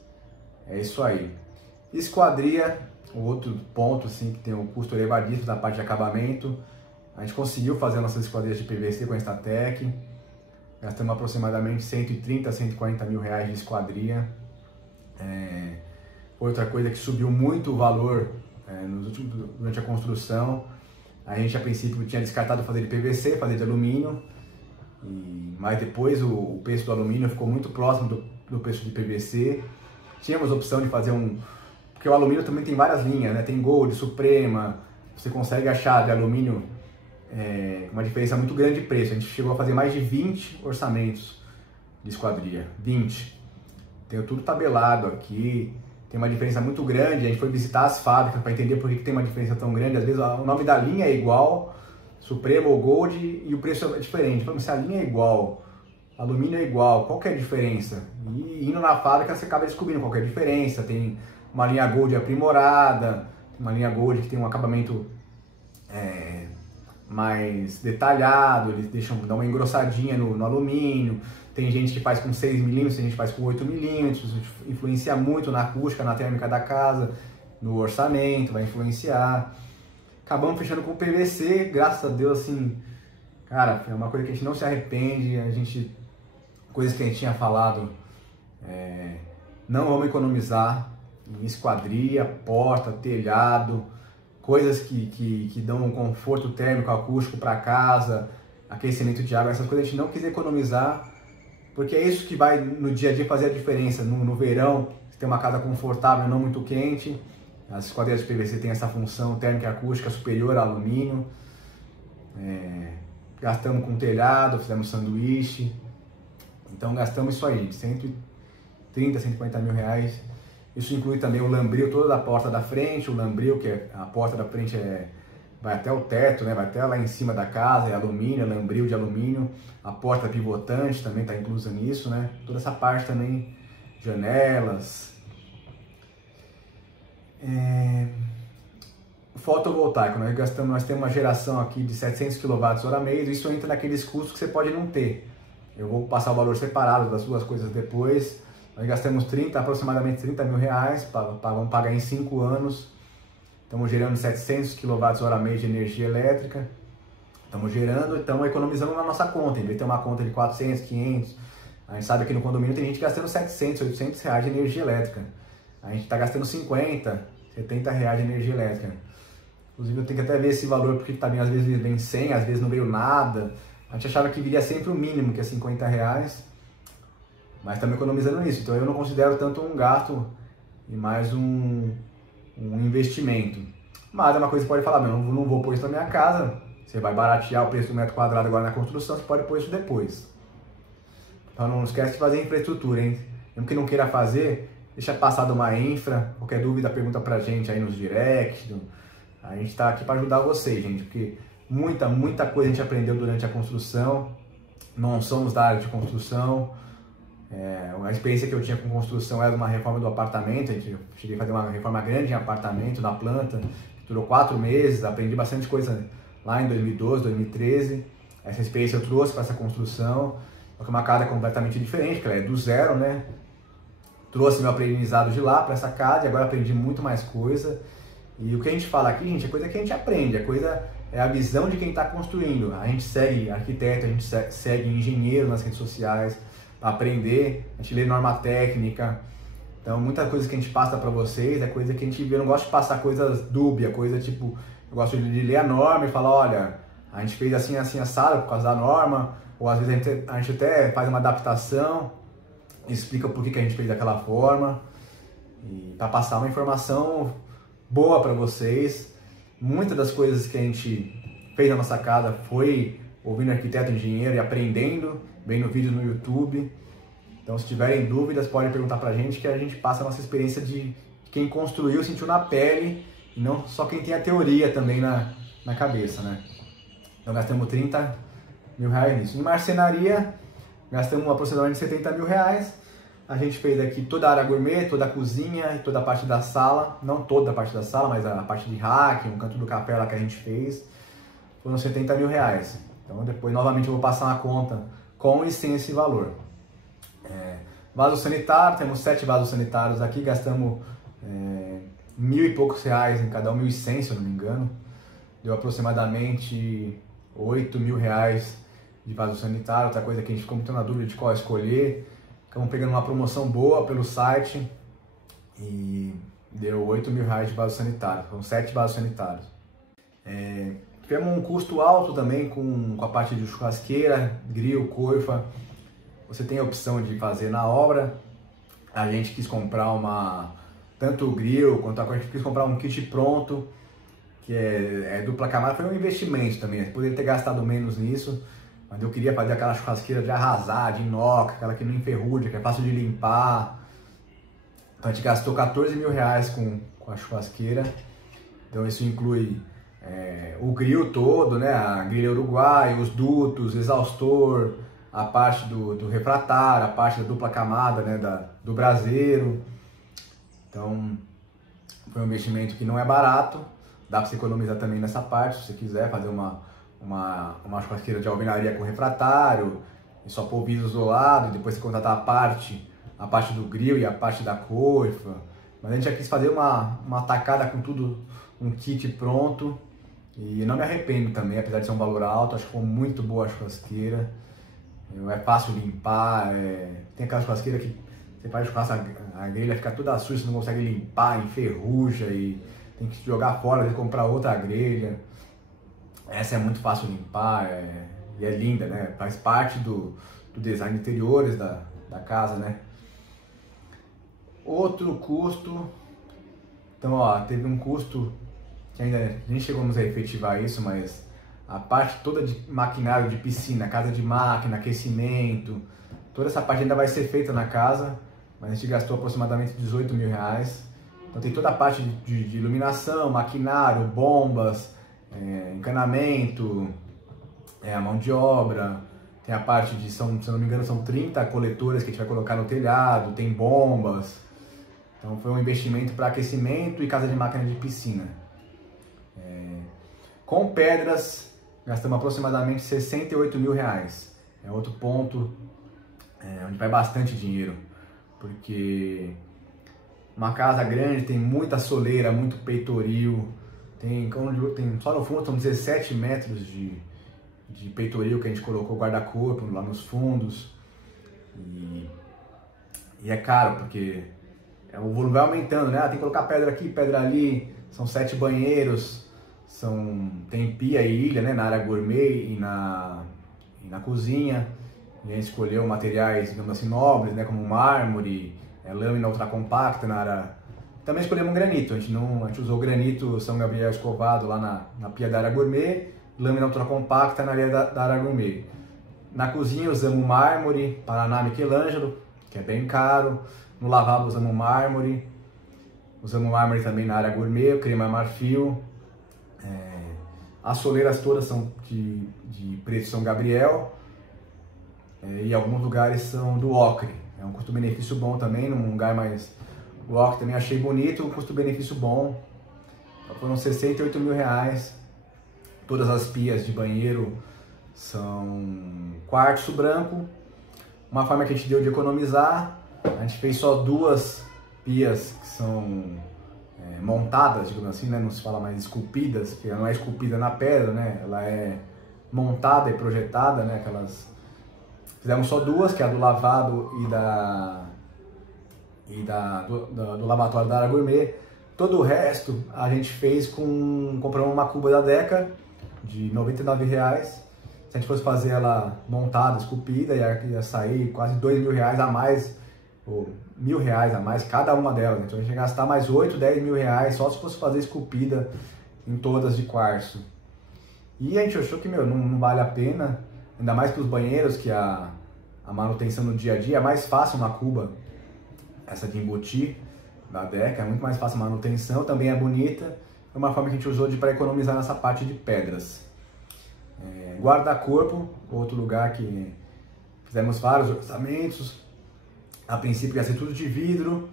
é isso aí. Esquadria, o outro ponto assim, que tem um custo elevadíssimo da parte de acabamento. A gente conseguiu fazer nossas esquadrias de PVC com a Statec. Gastamos aproximadamente 130 a 140 mil reais de esquadria. Outra coisa que subiu muito o valor durante a construção. A gente a princípio tinha descartado fazer de PVC, fazer de alumínio. Mas depois o preço do alumínio ficou muito próximo do preço de PVC. Tínhamos a opção de fazer porque o alumínio também tem várias linhas, né? Tem Gold, Suprema, você consegue achar de alumínio uma diferença muito grande de preço. A gente chegou a fazer mais de 20 orçamentos de esquadria, 20. Tem tudo tabelado aqui, tem uma diferença muito grande. A gente foi visitar as fábricas para entender por que tem uma diferença tão grande. Às vezes o nome da linha é igual, Suprema ou Gold, e o preço é diferente. Falamos, se a linha é igual, alumínio é igual, qual que é a diferença? E indo na fábrica você acaba descobrindo qual que é a diferença. Tem uma linha Gold aprimorada, uma linha Gold que tem um acabamento mais detalhado, eles dão uma engrossadinha no alumínio. Tem gente que faz com 6 milímetros, tem gente que faz com 8 milímetros, influencia muito na acústica, na térmica da casa. no orçamento, vai influenciar. Acabamos fechando com o PVC, graças a Deus, assim, cara, é uma coisa que a gente não se arrepende, coisas que a gente tinha falado, não vamos economizar em esquadria, porta, telhado, coisas que dão um conforto térmico, acústico para casa, aquecimento de água, essas coisas a gente não quis economizar, porque é isso que vai no dia a dia fazer a diferença. No verão, você tem uma casa confortável, não muito quente, as esquadrias de PVC têm essa função térmica e acústica superior ao alumínio. Gastamos com telhado, fizemos sanduíche, então gastamos isso aí, 130, 150 mil reais. Isso inclui também o lambril toda da porta da frente, o lambril, que é a porta da frente vai até o teto, né? Vai até lá em cima da casa, é alumínio, é lambril de alumínio. A porta pivotante também está inclusa nisso, né? Toda essa parte também, janelas. Fotovoltaico, nós temos uma geração aqui de 700 kWh/mês, isso entra naqueles custos que você pode não ter. Eu vou passar o valor separado das duas coisas depois. Nós gastamos aproximadamente 30 mil reais, vamos pagar em 5 anos. Estamos gerando 700 kWh/mês de energia elétrica. Estamos economizando na nossa conta. Em vez de ter uma conta de 400, 500, a gente sabe que no condomínio tem gente gastando 700, 800 reais de energia elétrica. A gente está gastando 50, 70 reais de energia elétrica. Inclusive eu tenho que até ver esse valor, porque também às vezes vem 100, às vezes não veio nada. A gente achava que viria sempre o mínimo, que é 50 reais. Mas estamos economizando nisso, então eu não considero tanto um gasto e mais um investimento. Mas é uma coisa que você pode falar, eu não vou pôr isso na minha casa, você vai baratear o preço do metro quadrado agora na construção, você pode pôr isso depois. Então não esquece de fazer infraestrutura, hein? Mesmo que não queira fazer, deixa passar de uma infra, qualquer dúvida pergunta pra gente aí nos directs. A gente está aqui para ajudar vocês, gente, porque muita coisa a gente aprendeu durante a construção, não somos da área de construção. A experiência que eu tinha com construção era uma reforma do apartamento. Eu cheguei a fazer uma reforma grande em apartamento, da planta, que durou 4 meses, aprendi bastante coisa lá em 2012, 2013. Essa experiência eu trouxe para essa construção, só que é uma casa completamente diferente, que ela é do zero, né? Trouxe meu aprendizado de lá para essa casa e agora aprendi muito mais coisa. E o que a gente fala aqui, gente, é coisa que a gente aprende, é a visão de quem está construindo. A gente segue arquiteto, a gente segue engenheiro nas redes sociais, para aprender, a gente lê norma técnica. Então muita coisa que a gente passa para vocês é coisa que a gente vê. Eu não gosto de passar coisas dúbias, coisa tipo, eu gosto de ler a norma e falar, olha, a gente fez assim, assim, assado por causa da norma, ou às vezes a gente até faz uma adaptação, explica por que a gente fez daquela forma, e para passar uma informação boa para vocês. Muitas das coisas que a gente fez na nossa casa foi ouvindo arquiteto, engenheiro e aprendendo, vendo vídeos no YouTube. Então, se tiverem dúvidas, podem perguntar pra gente, que a gente passa a nossa experiência de quem construiu, sentiu na pele, e não só quem tem a teoria também na cabeça, né? Então, gastamos 30 mil reais nisso. Em marcenaria, gastamos aproximadamente 70 mil reais. A gente fez aqui toda a área gourmet, toda a cozinha e toda a parte da sala. Não toda a parte da sala, mas a parte de rack, um canto do capela que a gente fez. Foram 70 mil reais. Então depois novamente eu vou passar uma conta com e sem esse valor. Vaso sanitário, temos 7 vasos sanitários aqui, gastamos 1.000 e poucos reais em cada um, 1.100 se eu não me engano. Deu aproximadamente 8 mil reais de vaso sanitário. Outra coisa que a gente ficou muito na dúvida de qual escolher. Acabamos pegando uma promoção boa pelo site e deu 8 mil reais de vaso sanitário. São 7 vasos sanitários. Tivemos um custo alto também com a parte de churrasqueira, grill, coifa. Você tem a opção de fazer na obra. A gente quis comprar tanto o grill quanto a gente quis comprar um kit pronto, que é dupla camada. Foi um investimento também, eu poderia ter gastado menos nisso, mas eu queria fazer aquela churrasqueira de arrasar, de inox, aquela que não enferruja, que é fácil de limpar. Então a gente gastou 14 mil reais com a churrasqueira. Então isso inclui o grill todo, né? A grelha uruguai, os dutos, exaustor, a parte do refratário, a parte da dupla camada, né? Do braseiro. Então foi um investimento que não é barato, dá para você economizar também nessa parte, se você quiser fazer uma churrasqueira de alvenaria com refratário, e só pôr o vidro isolado, e depois você contratar a parte do grill e a parte da coifa, Mas a gente já quis fazer uma tacada com tudo, um kit pronto. E não me arrependo também, apesar de ser um valor alto, acho que ficou muito boa a churrasqueira. É fácil limpar, tem aquela churrasqueira que você faz churrasco, a grelha fica toda suja, você não consegue limpar, enferruja e tem que jogar fora e comprar outra grelha. Essa é muito fácil limpar e é linda, né? Faz parte do design de interiores da casa, né? Outro custo, então ó, teve um custo que ainda nem chegamos a efetivar isso, mas a parte toda de maquinário de piscina, casa de máquina, aquecimento, toda essa parte ainda vai ser feita na casa, mas a gente gastou aproximadamente 18 mil reais. Então tem toda a parte de iluminação, maquinário, bombas, encanamento, a mão de obra, tem a parte de, se eu não me engano, são 30 coletores que a gente vai colocar no telhado, tem bombas. Então foi um investimento para aquecimento e casa de máquina de piscina. Com pedras, gastamos aproximadamente 68 mil reais. É outro ponto onde vai bastante dinheiro, porque uma casa grande tem muita soleira, muito peitoril, tem só no fundo são 17 metros de peitoril que a gente colocou guarda-corpo lá nos fundos. E é caro, porque o volume vai aumentando, né? Tem que colocar pedra aqui, pedra ali, são 7 banheiros, tem pia e ilha, né? Na área gourmet e na cozinha. E a gente escolheu materiais, digamos assim, nobres, né? Como mármore, lâmina ultracompacta na área. Também escolhemos um granito, a gente usou granito São Gabriel escovado lá na pia da área gourmet, lâmina ultracompacta na área da área gourmet. Na cozinha usamos mármore Paraná Michelangelo, que é bem caro. No lavabo usamos mármore também na área gourmet, o crema marfil. As soleiras todas são de preto São Gabriel, e alguns lugares são do ocre. É um custo-benefício bom também, num lugar mais... O ocre também achei bonito, um custo-benefício bom. Então foram 68 mil reais. Todas as pias de banheiro são quartzo branco. Uma forma que a gente deu de economizar, a gente fez só 2 pias que são montadas, digamos assim, né? Não se fala mais esculpidas, porque ela não é esculpida na pedra, né? Ela é montada e projetada, né? Fizemos só 2, que é a do lavabo do lavatório da área gourmet. Todo o resto a gente fez compramos uma cuba da Deca de R$ 99 reais. Se a gente fosse fazer ela montada, esculpida, ia sair quase R$ 2 mil reais a mais, ou R$ 1.000 a mais cada uma delas. Então a gente ia gastar mais 8, 10 mil reais só se fosse fazer esculpida em todas de quartzo. E a gente achou que, não vale a pena, ainda mais para os banheiros, que a manutenção no dia a dia é mais fácil uma cuba, essa de embutir da Deca, é muito mais fácil a manutenção, também é bonita. É uma forma que a gente usou para economizar nessa parte de pedras. Guarda-corpo, outro lugar que fizemos vários orçamentos. A princípio ia ser tudo de vidro,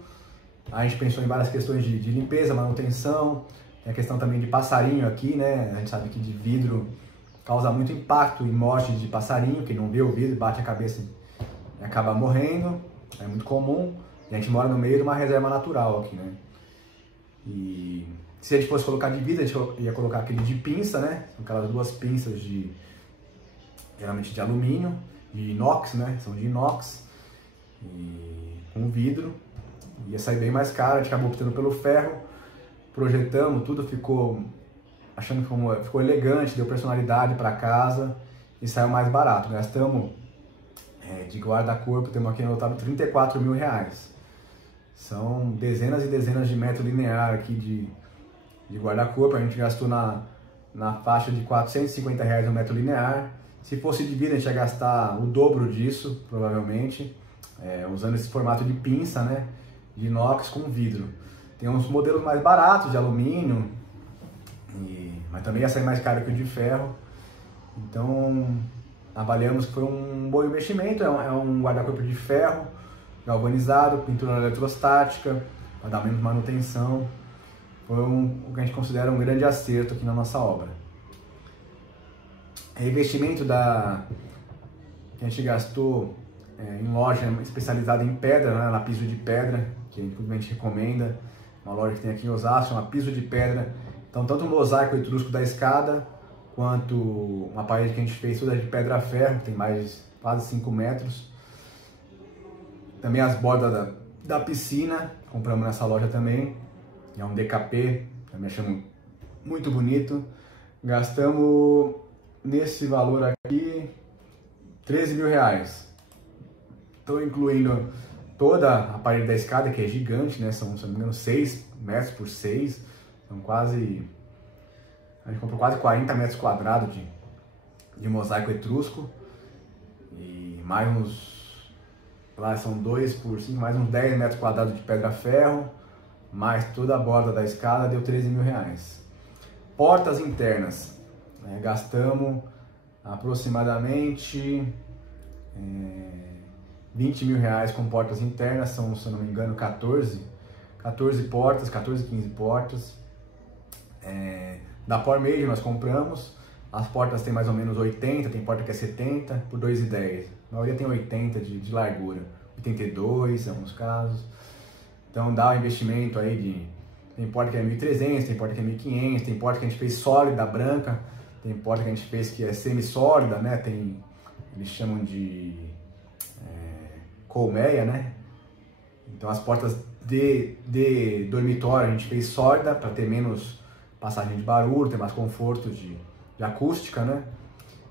a gente pensou em várias questões de limpeza, manutenção, tem a questão também de passarinho aqui, né? A gente sabe que de vidro causa muito impacto e morte de passarinho, quem não vê o vidro bate a cabeça e acaba morrendo, é muito comum. E a gente mora no meio de uma reserva natural aqui, né? E se a gente fosse colocar de vidro, a gente ia colocar aquele de pinça, né? São aquelas 2 pinças geralmente de alumínio, de inox, né? São de inox. E com vidro, ia sair bem mais caro. A gente acabou optando pelo ferro, projetamos tudo, ficou elegante, deu personalidade para casa e saiu mais barato. Gastamos de guarda-corpo, temos aqui anotado 34 mil reais. São dezenas e dezenas de metro linear aqui de guarda-corpo. A gente gastou na faixa de 450 reais no metro linear. Se fosse de vidro, a gente ia gastar o dobro disso, provavelmente. Usando esse formato de pinça, né, de inox com vidro. Tem uns modelos mais baratos de alumínio, mas também ia sair mais caro que o de ferro. Então avaliamos que foi um bom investimento. É um guarda-corpo de ferro galvanizado, pintura eletrostática, para dar menos manutenção. Foi o que a gente considera um grande acerto aqui na nossa obra. O investimento que a gente gastou em loja especializada em pedra, né, na Piso de Pedra, que a gente recomenda, uma loja que tem aqui em Osasco, chama Piso de Pedra. Então, tanto o mosaico etrusco da escada, quanto uma parede que a gente fez toda de pedra-ferro, tem mais quase 5 metros. Também as bordas da piscina, compramos nessa loja também, é um DKP, também achamos muito bonito. Gastamos nesse valor aqui 13 mil reais. Estou incluindo toda a parede da escada, que é gigante, né? São, se não me engano, 6 metros por 6. São quase... A gente comprou quase 40 metros quadrados de mosaico etrusco. E mais uns... Lá são 2 por 5, mais uns 10 metros quadrados de pedra-ferro. Mais toda a borda da escada, deu 13 mil reais. Portas internas. Gastamos aproximadamente... 20 mil reais com portas internas, são, se eu não me engano, 14 portas, 14, 15 portas. Da Pormade nós compramos, as portas tem mais ou menos 80, tem porta que é 70 por 2,10. A maioria tem 80 de largura, 82 em alguns casos. Então dá um investimento aí tem porta que é 1.300, tem porta que é 1.500, tem porta que a gente fez sólida, branca, tem porta que a gente fez que é semi-sólida, né? Eles chamam de colmeia, né? Então as portas de dormitório a gente fez sólida para ter menos passagem de barulho, ter mais conforto de acústica, né?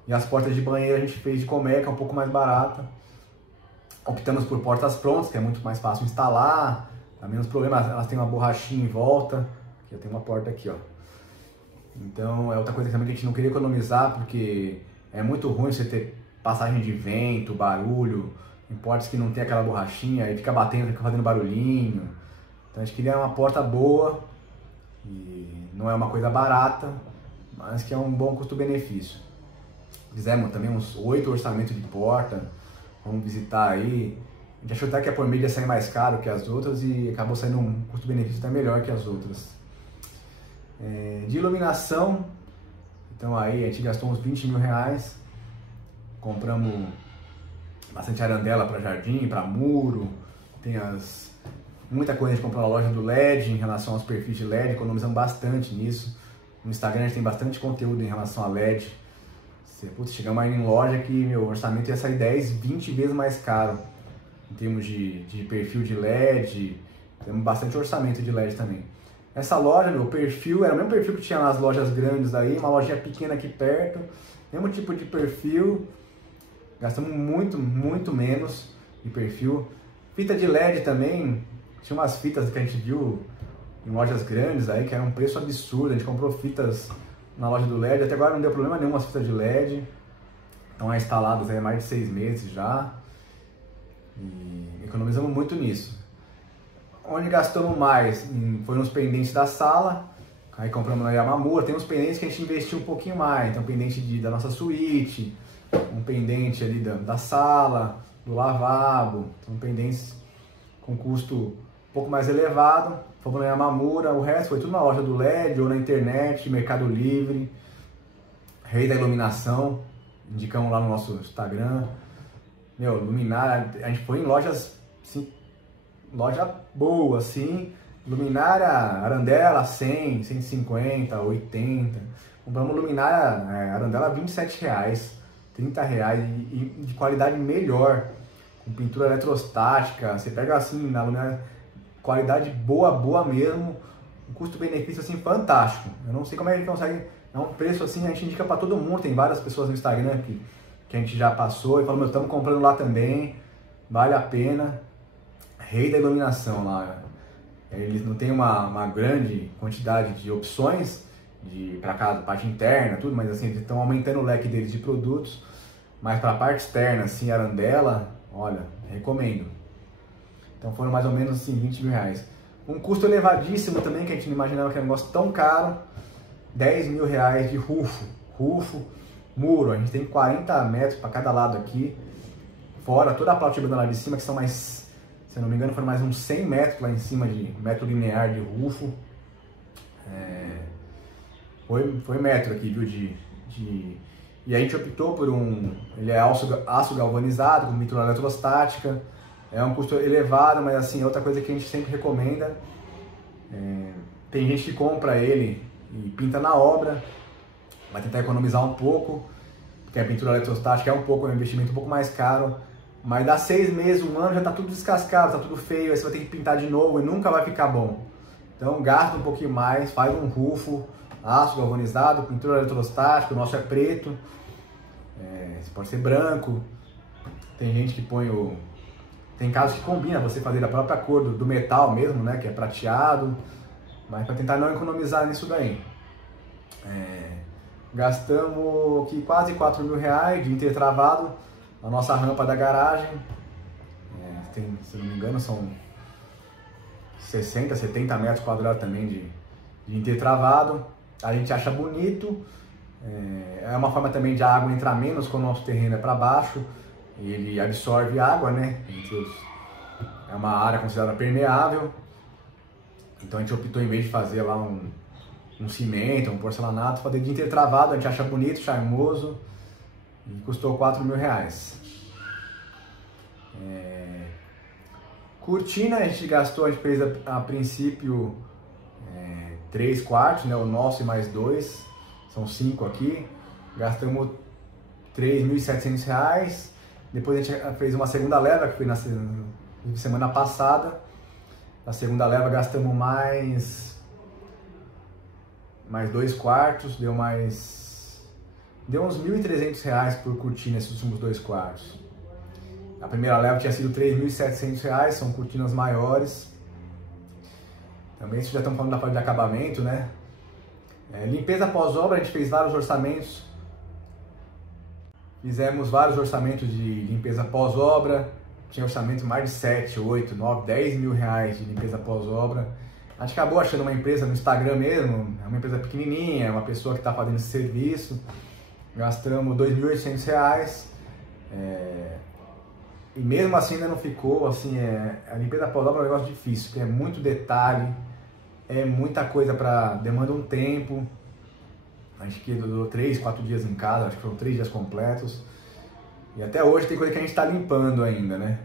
E as portas de banheiro a gente fez de colmeia, que é um pouco mais barata. Optamos por portas prontas, que é muito mais fácil instalar, dá menos problema, elas têm uma borrachinha em volta, aqui eu tenho uma porta aqui, ó. Então é outra coisa também que a gente não queria economizar, porque é muito ruim você ter passagem de vento, barulho, em portas que não tem aquela borrachinha, aí fica batendo, fica fazendo barulhinho. Então a gente queria uma porta boa, e não é uma coisa barata, mas que é um bom custo-benefício. Fizemos também uns 8 orçamentos de porta, vamos visitar aí. A gente achou até que a Pormade ia sair mais caro que as outras e acabou saindo um custo-benefício até melhor que as outras. De iluminação, então aí a gente gastou uns 20 mil reais, compramos bastante arandela para jardim, para muro, muita coisa a gente comprou na loja do LED em relação aos perfis de LED, economizamos bastante nisso. No Instagram a gente tem bastante conteúdo em relação a LED. Chegamos aí em loja que meu orçamento ia sair 10, 20 vezes mais caro em termos de perfil de LED, temos bastante orçamento de LED também. Essa loja, meu perfil, era o mesmo perfil que tinha nas lojas grandes aí, uma lojinha pequena aqui perto, mesmo tipo de perfil, gastamos muito, muito menos de perfil. Fita de LED também, tinha umas fitas que a gente viu em lojas grandes aí, que era um preço absurdo, a gente comprou fitas na loja do LED, até agora não deu problema nenhum as fitas de LED, estão instaladas aí há mais de 6 meses já, e economizamos muito nisso. Onde gastamos mais foi nos pendentes da sala, aí compramos na Yamamura, tem uns pendentes que a gente investiu um pouquinho mais, então pendente da nossa suíte, um pendente ali da sala, do lavabo, são pendentes com custo um pouco mais elevado, fomos na Yamamura, o resto foi tudo na loja do LED ou na internet, Mercado Livre, Rei da Iluminação, indicamos lá no nosso Instagram. Meu, luminária, a gente foi em lojas, assim, loja boa, assim, luminária, arandela 100, 150, 80, compramos luminária, arandela 27 reais, 30 reais e de qualidade melhor, com pintura eletrostática, você pega assim, na luminária, qualidade boa, boa mesmo, um custo-benefício assim fantástico. Eu não sei como é que a gente consegue, é um preço assim, a gente indica para todo mundo, tem várias pessoas no Instagram que a gente já passou e falou, meu, estamos comprando lá também, vale a pena. Rei da Iluminação lá, eles não têm uma grande quantidade de opções para casa, parte interna, tudo, mas assim, eles estão aumentando o leque deles de produtos, mas para a parte externa, assim, arandela, olha, recomendo. Então foram mais ou menos assim, 20 mil reais. Um custo elevadíssimo também, que a gente não imaginava que era um negócio tão caro, 10 mil reais de rufo, muro, a gente tem 40 metros para cada lado aqui, fora toda a platina lá de cima, que são mais, se eu não me engano, foram mais uns 100 metros lá em cima de metro linear de rufo. Foi metro aqui, viu, E a gente optou por ele é aço galvanizado, com pintura eletrostática, é um custo elevado, mas assim, é outra coisa que a gente sempre recomenda. Tem gente que compra ele e pinta na obra, vai tentar economizar um pouco, porque a pintura eletrostática é um investimento um pouco mais caro, mas dá 6 meses, 1 ano, já está tudo descascado, está tudo feio, aí você vai ter que pintar de novo e nunca vai ficar bom. Então gasta um pouquinho mais, faz um rufo, aço galvanizado, pintura eletrostática, o nosso é preto, pode ser branco, tem gente que põe tem casos que combina você fazer a própria cor do metal mesmo, né, que é prateado, mas para tentar não economizar nisso daí. Gastamos aqui quase R$4.000 de intertravado, a nossa rampa da garagem, se não me engano são 60, 70 metros quadrados também de intertravado. A gente acha bonito, é uma forma também de a água entrar menos quando o nosso terreno é para baixo, e ele absorve água, né? É uma área considerada permeável, então a gente optou, em vez de fazer lá um cimento, um porcelanato, fazer de intertravado. A gente acha bonito, charmoso, e custou R$4.000. Cortina a gente gastou, a gente fez a princípio 3 quartos, né, o nosso e mais 2, são 5 aqui, gastamos R$3.700. Depois a gente fez uma segunda leva, que foi na semana passada. Na segunda leva gastamos mais 2 quartos, deu uns R$1.300 por cortina esses últimos 2 quartos. A primeira leva tinha sido R$3.700, são cortinas maiores. Também isso já estamos falando da parte de acabamento, né? Limpeza pós-obra, a gente fez vários orçamentos. Fizemos vários orçamentos de limpeza pós-obra. Tinha orçamento mais de 7, 8, 9, 10 mil reais de limpeza pós-obra. A gente acabou achando uma empresa no Instagram mesmo, é uma empresa pequenininha, uma pessoa que está fazendo esse serviço. Gastamos R$2.800. E mesmo assim ainda não ficou, assim, a limpeza pós-obra é um negócio difícil, porque é muito detalhe, é muita coisa demanda um tempo. Acho que durou 3, 4 dias em casa, acho que foram 3 dias completos. E até hoje tem coisa que a gente está limpando ainda, né?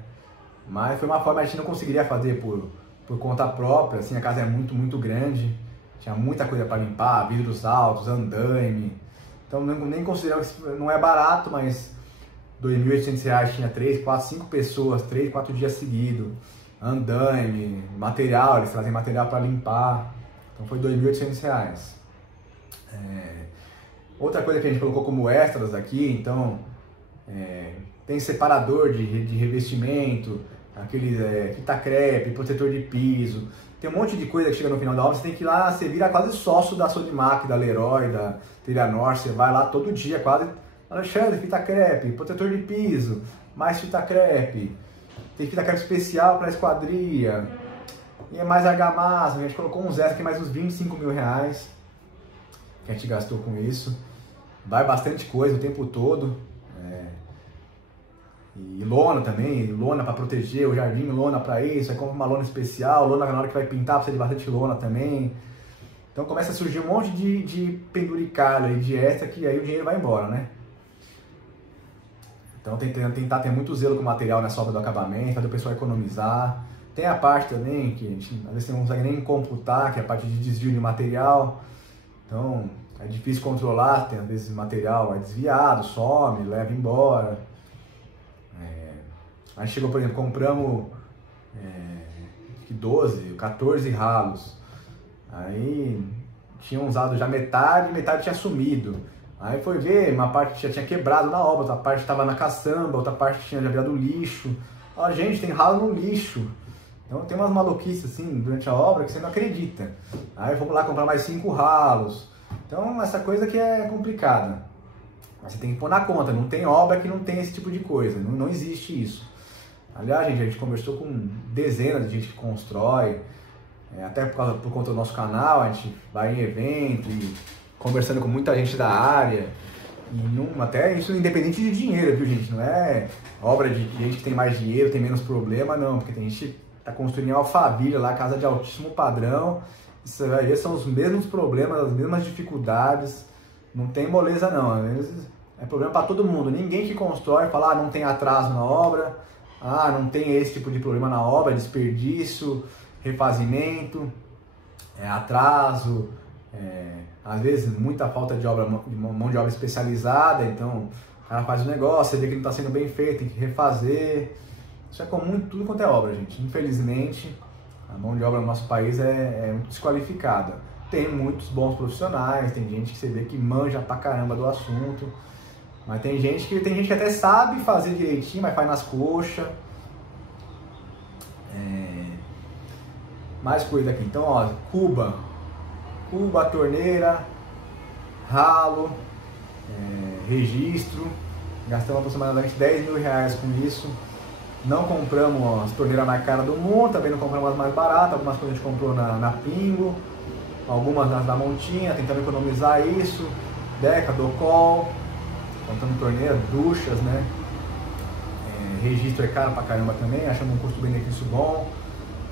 Mas foi uma forma, a gente não conseguiria fazer por conta própria, assim, a casa é muito, muito grande. Tinha muita coisa para limpar, vidros altos, andaime. Então nem consideramos que não é barato, mas R$2.800 tinha 3, 4, 5 pessoas, 3, 4 dias seguidos. Andaime, material, eles trazem material para limpar. Então foi R$2.800. Outra coisa que a gente colocou como extras aqui, então, tem separador de revestimento, fita crepe, protetor de piso, tem um monte de coisa que chega no final da obra, você tem que ir lá, você vira quase sócio da Sodimac, da Leroy, da Trilha Norte, você vai lá todo dia quase, Alexandre, fita crepe, protetor de piso, mais fita crepe, tem fita crepe especial para esquadria, e é mais argamassa, a gente colocou uns extras, que é mais uns R$25.000 que a gente gastou com isso. Vai bastante coisa o tempo todo. E lona também, lona para proteger o jardim, lona para isso, aí compra uma lona especial, lona na hora que vai pintar precisa de bastante lona também. Então começa a surgir um monte de penduricalho e de extra, que aí o dinheiro vai embora, né? Então tentar ter muito zelo com o material nessa obra do acabamento, fazer o pessoal economizar. Tem a parte também que a gente às vezes não consegue nem computar, que é a parte de desvio de material. Então é difícil controlar, tem às vezes material é desviado, some, leva embora. A gente chegou, por exemplo, compramos 12, 14 ralos. Aí tinham usado já metade tinha sumido. Aí foi ver, uma parte já tinha quebrado na obra, outra parte estava na caçamba, outra parte tinha já virado lixo. Ó, gente, tem ralo no lixo. Então tem umas maluquices assim durante a obra que você não acredita. Aí vamos lá comprar mais 5 ralos. Então essa coisa que é complicada. Mas você tem que pôr na conta, não tem obra que não tem esse tipo de coisa, não existe isso. Aliás, gente, a gente conversou com dezenas de gente que constrói, até por conta do nosso canal, a gente vai em evento e conversando com muita gente da área. E até isso independente de dinheiro, viu, gente? Não é obra de gente que tem mais dinheiro, tem menos problema, não. Porque tem gente que está construindo em Alphaville, lá, casa de altíssimo padrão. Isso aí são os mesmos problemas, as mesmas dificuldades. Não tem moleza, não. Às vezes é problema para todo mundo. Ninguém que constrói fala, não tem atraso na obra, não tem esse tipo de problema na obra, desperdício, refazimento, atraso, às vezes muita falta de mão de obra especializada, então o cara faz o negócio, você vê que não está sendo bem feito, tem que refazer. Isso é comum em tudo quanto é obra, gente. Infelizmente, a mão de obra no nosso país é muito desqualificada. Tem muitos bons profissionais, tem gente que você vê que manja pra caramba do assunto, mas tem gente que até sabe fazer direitinho, mas faz nas coxas. Mais coisa aqui. Então, ó, cuba, torneira, ralo, registro. Gastamos aproximadamente 10 mil reais com isso. Não compramos as torneiras mais caras do mundo, também não compramos as mais baratas. Algumas coisas a gente comprou na Pingo, algumas nas da Montinha, tentando economizar isso. Deca, Docol, comprando torneira, duchas, né? Registro é caro pra caramba também, achamos um custo-benefício bom.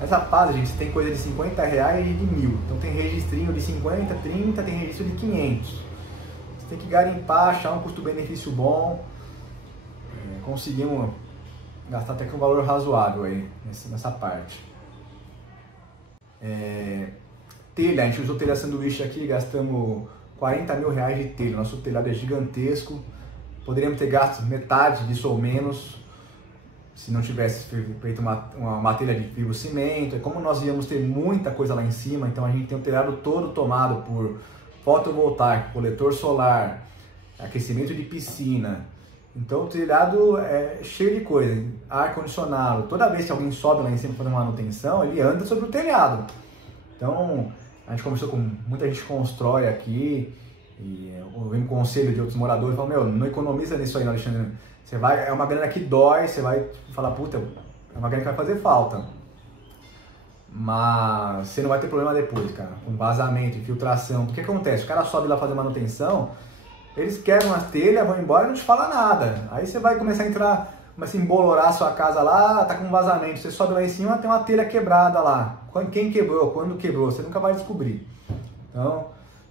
Mas rapaz, gente, tem coisa de 50 reais e de 1.000. Então tem registrinho de 50, 30, tem registro de 500. Você tem que garimpar, achar um custo-benefício bom. Conseguimos gastar até com um valor razoável aí nessa parte. Telha, a gente usou telha sanduíche aqui, gastamos 40 mil reais de telha. Nosso telhado é gigantesco. Poderíamos ter gasto metade disso ou menos se não tivesse feito uma telha de fibro cimento. É como nós íamos ter muita coisa lá em cima, então a gente tem o telhado todo tomado por fotovoltaico, coletor solar, aquecimento de piscina. Então o telhado é cheio de coisa, ar-condicionado. Toda vez que alguém sobe lá em cima para fazer uma manutenção, ele anda sobre o telhado. Então a gente conversou com muita gente que constrói aqui, e eu venho com conselho de outros moradores, falam, meu, não economiza nisso aí, não, Alexandre. É uma grana que dói, você vai falar, puta, é uma grana que vai fazer falta. Mas você não vai ter problema depois, cara, com vazamento, infiltração. Porque o que acontece? O cara sobe lá fazer manutenção, eles querem uma telha, vão embora e não te fala nada. Aí você vai começar a entrar, começa a embolorar a sua casa lá, tá com vazamento. Você sobe lá em cima, tem uma telha quebrada lá. Quem quebrou, quando quebrou, você nunca vai descobrir. Então,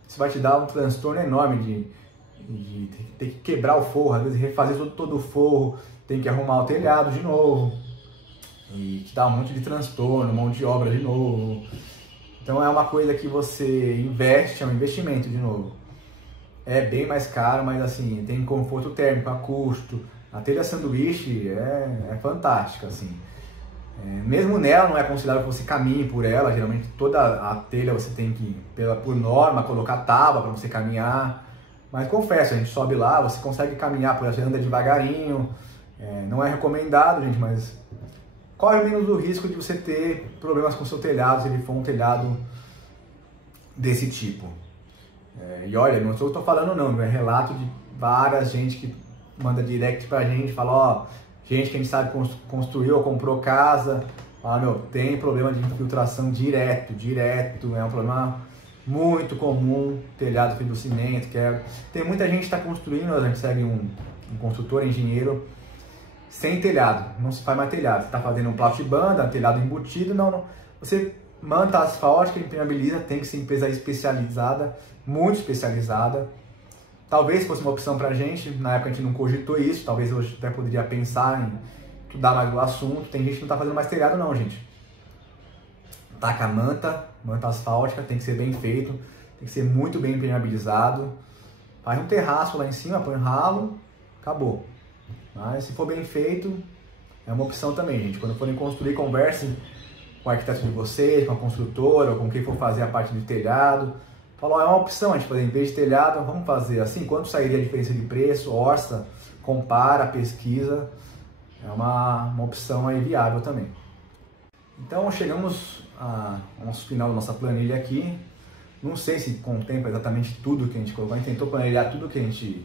isso vai te dar um transtorno enorme de ter que quebrar o forro, às vezes refazer todo o forro, tem que arrumar o telhado de novo. E te dá um monte de transtorno, mão de obra de novo. Então é uma coisa que você investe, é um investimento de novo. É bem mais caro, mas assim, tem conforto térmico, a custo. A telha sanduíche é fantástica, assim. Mesmo nela não é aconselhável que você caminhe por ela, geralmente toda a telha você tem que, por norma, colocar tábua para você caminhar. Mas confesso, a gente sobe lá, você consegue caminhar por ela, você anda devagarinho. Não é recomendado, gente, mas corre menos o risco de você ter problemas com o seu telhado, se ele for um telhado desse tipo. E olha, não estou falando não, é relato de várias gente que manda direct pra gente, fala, ó, gente que a gente sabe construiu ou comprou casa, fala, meu, tem problema de infiltração direto, é um problema muito comum, telhado feito do cimento, tem muita gente que está construindo, a gente segue um construtor, engenheiro, sem telhado, não se faz mais telhado, você está fazendo um plastibanda, telhado embutido, não, você manta asfáltica, impermeabiliza, tem que ser empresa especializada, muito especializada. Talvez fosse uma opção pra gente, na época a gente não cogitou isso, talvez hoje até poderia pensar em estudar mais do assunto. Tem gente que não tá fazendo mais telhado não, gente. Taca a manta asfáltica, tem que ser bem feito, tem que ser muito bem impermeabilizado. Faz um terraço lá em cima, põe ralo, acabou. Mas se for bem feito, é uma opção também, gente. Quando forem construir, conversem com o arquiteto de vocês, com a construtora, ou com quem for fazer a parte de telhado. Falou, é uma opção a gente fazer, em vez de telhado, vamos fazer assim, quanto sairia a diferença de preço, orça, compara, pesquisa, é uma opção aí viável também. Então chegamos ao nosso final da nossa planilha aqui, não sei se contempla exatamente tudo que a gente colocou, a gente tentou planilhar tudo que a gente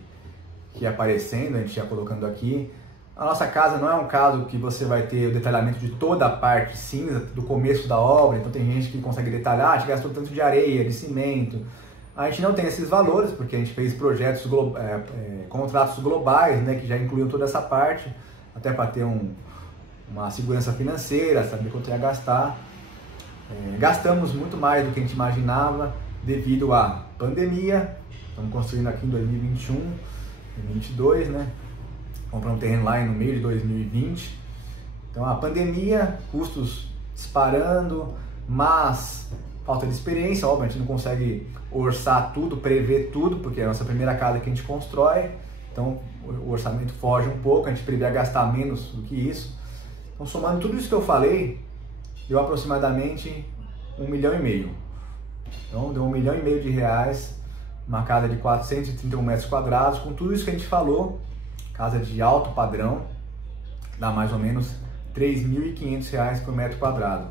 ia aparecendo, a gente ia colocando aqui. A nossa casa não é um caso que você vai ter o detalhamento de toda a parte cinza, do começo da obra, então tem gente que consegue detalhar, a gente gastou tanto de areia, de cimento. A gente não tem esses valores, porque a gente fez projetos, contratos globais, né, que já incluíam toda essa parte, até para ter uma segurança financeira, saber quanto ia gastar. Gastamos muito mais do que a gente imaginava devido à pandemia, estamos construindo aqui em 2021, 2022, né? Compramos um terreno lá no meio de 2020. Então a pandemia, custos disparando, mas falta de experiência, óbvio, a gente não consegue orçar tudo, prever tudo, porque é a nossa primeira casa que a gente constrói, então o orçamento foge um pouco, a gente prevê gastar menos do que isso. Então somando tudo isso que eu falei, deu aproximadamente 1,5 milhão. Então deu 1,5 milhão de reais, uma casa de 431 metros quadrados, com tudo isso que a gente falou, casa de alto padrão, dá mais ou menos R$3.500 por metro quadrado.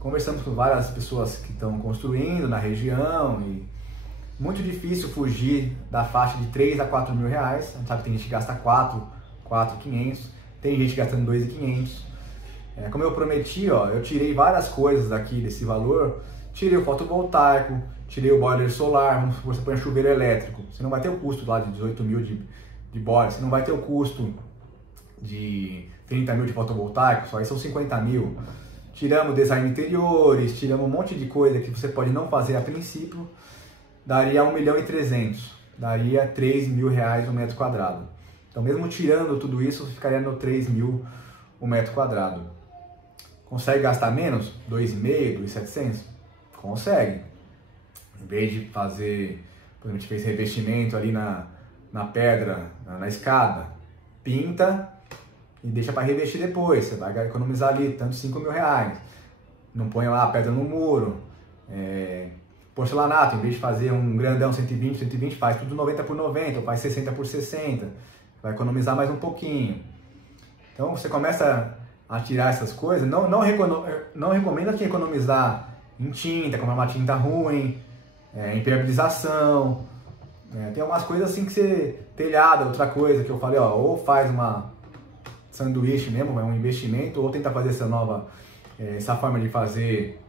Conversamos com várias pessoas que estão construindo na região e muito difícil fugir da faixa de 3 a 4 mil reais. A gente sabe que tem gente que gasta 4.500, tem gente gastando 2.500. Como eu prometi, ó, eu tirei várias coisas daqui desse valor. Tirei o fotovoltaico, tirei o boiler solar, vamos supor, você põe um chuveiro elétrico, você não vai ter o custo lá de 18 mil de boiler, você não vai ter o custo de 30 mil de fotovoltaico, só aí são 50 mil. Tiramos design interiores, tiramos um monte de coisa que você pode não fazer a princípio, daria 1.300.000, daria R$3.000 o metro quadrado. Então mesmo tirando tudo isso, ficaria no 3.000 o metro quadrado. Consegue gastar menos? 2.500, 2.700? Consegue. Em vez de fazer, por exemplo, a gente fez revestimento ali na pedra, na escada, pinta e deixa para revestir depois. Você vai economizar ali tanto 5 mil reais. Não põe lá a pedra no muro. Porcelanato, em vez de fazer um grandão 120, faz tudo 90 por 90, ou faz 60 por 60. Vai economizar mais um pouquinho. Então você começa a tirar essas coisas. Não recomendo que economizar em tinta, comprar uma tinta ruim, impermeabilização. Tem algumas coisas assim que você... Telhada, outra coisa que eu falei, ó, ou faz uma sanduíche mesmo, é um investimento, ou tenta fazer essa forma de fazer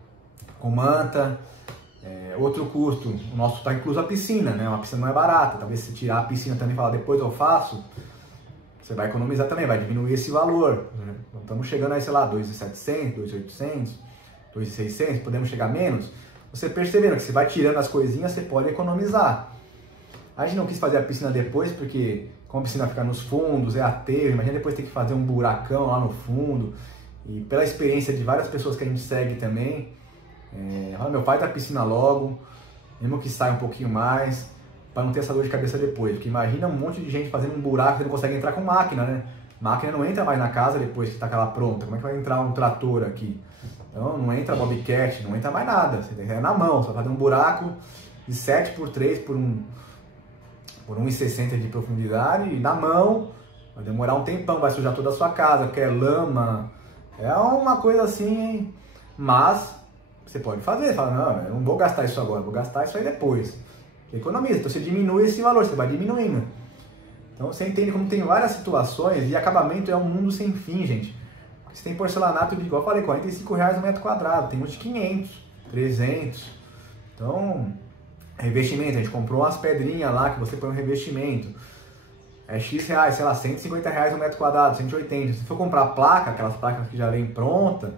com manta. Outro custo, o nosso está incluso a piscina, né? Uma piscina não é barata, talvez se tirar a piscina também e falar depois eu faço, você vai economizar também, vai diminuir esse valor. Estamos chegando aí, sei lá, 2.700, 2.800, 2.600, podemos chegar menos. Você percebendo que você vai tirando as coisinhas, você pode economizar. A gente não quis fazer a piscina depois, porque como a piscina fica nos fundos, é aterro, imagina depois ter que fazer um buracão lá no fundo. E pela experiência de várias pessoas que a gente segue também, meu pai tá a piscina logo, mesmo que saia um pouquinho mais, para não ter essa dor de cabeça depois. Porque imagina um monte de gente fazendo um buraco que não consegue entrar com máquina, né? Máquina não entra mais na casa depois que tá aquela pronta. Como é que vai entrar um trator aqui? Então não entra bobcat, não entra mais nada. Você tem que ir na mão, você vai fazer um buraco de 7 por 3 por 1,60 de profundidade e na mão vai demorar um tempão, vai sujar toda a sua casa, porque é lama. É uma coisa assim, hein? Mas você pode fazer, fala, não, eu não vou gastar isso agora, vou gastar isso aí depois. Você economiza, então você diminui esse valor, você vai diminuindo. Então você entende como tem várias situações e acabamento é um mundo sem fim, gente. Você tem porcelanato de, igual eu falei, R$45 o metro quadrado, tem uns de 500, 300. Então, revestimento, a gente comprou umas pedrinhas lá que você põe um revestimento. É X reais, sei lá, R$150 o metro quadrado, 180. Se for comprar placa, aquelas placas que já vem pronta,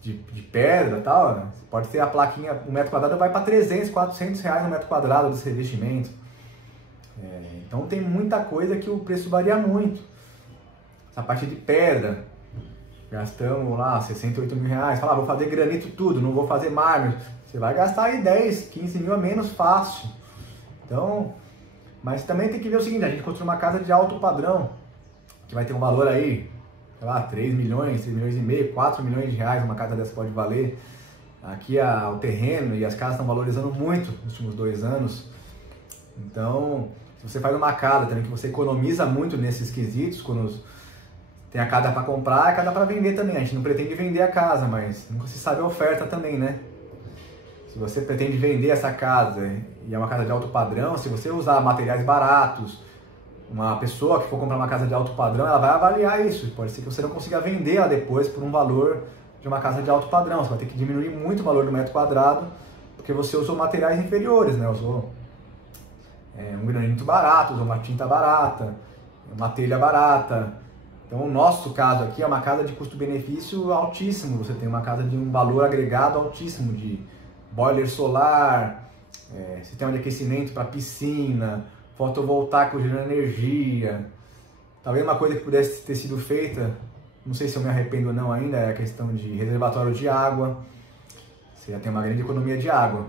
de pedra e tal, né? Pode ter a plaquinha, o metro quadrado vai para 300, R$400 no metro quadrado desse revestimento. Então tem muita coisa que o preço varia muito. Essa parte de pedra, gastamos lá 68 mil reais, fala, vou fazer granito tudo, não vou fazer mármore. Você vai gastar aí 10, 15 mil a menos fácil. Então, mas também tem que ver o seguinte, a gente construiu uma casa de alto padrão, que vai ter um valor aí, sei lá, 3 milhões, 3 milhões e meio, 4 milhões de reais uma casa dessa pode valer. Aqui o terreno e as casas estão valorizando muito nos últimos 2 anos. Então, se você faz uma casa também que você economiza muito nesses quesitos, quando tem a casa para comprar, a casa para vender também. A gente não pretende vender a casa, mas nunca se sabe a oferta também, né? Se você pretende vender essa casa e é uma casa de alto padrão, se você usar materiais baratos, uma pessoa que for comprar uma casa de alto padrão, ela vai avaliar isso. Pode ser que você não consiga vender ela depois por um valor de uma casa de alto padrão. Você vai ter que diminuir muito o valor do metro quadrado, porque você usou materiais inferiores, né? Usou um granito barato, usou uma tinta barata, uma telha barata. Então o nosso caso aqui é uma casa de custo-benefício altíssimo. Você tem uma casa de um valor agregado altíssimo, de boiler solar, sistema de aquecimento para piscina, fotovoltaico gerando energia. Talvez uma coisa que pudesse ter sido feita, não sei se eu me arrependo ou não ainda, é a questão de reservatório de água. Você já tem uma grande economia de água,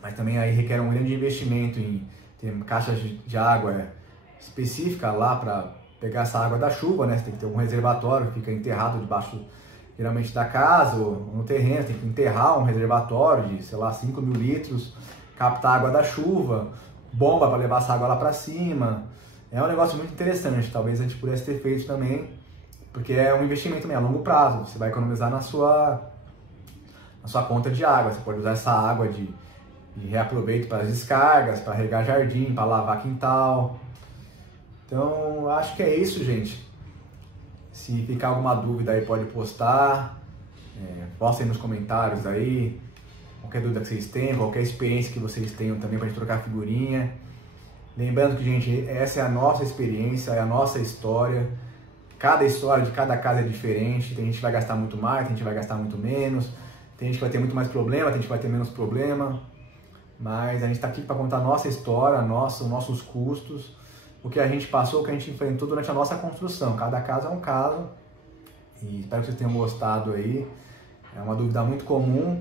mas também aí requer um grande investimento em ter caixas de água específica lá para pegar essa água da chuva, né? Você tem que ter um reservatório que fica enterrado debaixo, geralmente, da casa ou no terreno. Tem que enterrar um reservatório de, sei lá, 5.000 litros, captar a água da chuva, bomba para levar essa água lá para cima. É um negócio muito interessante, talvez a gente pudesse ter feito também, porque é um investimento também a longo prazo. Você vai economizar na sua conta de água. Você pode usar essa água de reaproveito para as descargas, para regar jardim, para lavar quintal. Então, acho que é isso, gente. Se ficar alguma dúvida aí, pode postar. Postem nos comentários aí. Qualquer dúvida que vocês tenham, qualquer experiência que vocês tenham também para a gente trocar figurinha. Lembrando que, gente, essa é a nossa experiência, é a nossa história. Cada história de cada casa é diferente. Tem gente que vai gastar muito mais, tem gente que vai gastar muito menos. Tem gente que vai ter muito mais problema, tem gente que vai ter menos problema. Mas a gente está aqui para contar a nossa história, os nossos custos, o que a gente passou, o que a gente enfrentou durante a nossa construção. Cada caso é um caso. E espero que vocês tenham gostado aí. É uma dúvida muito comum.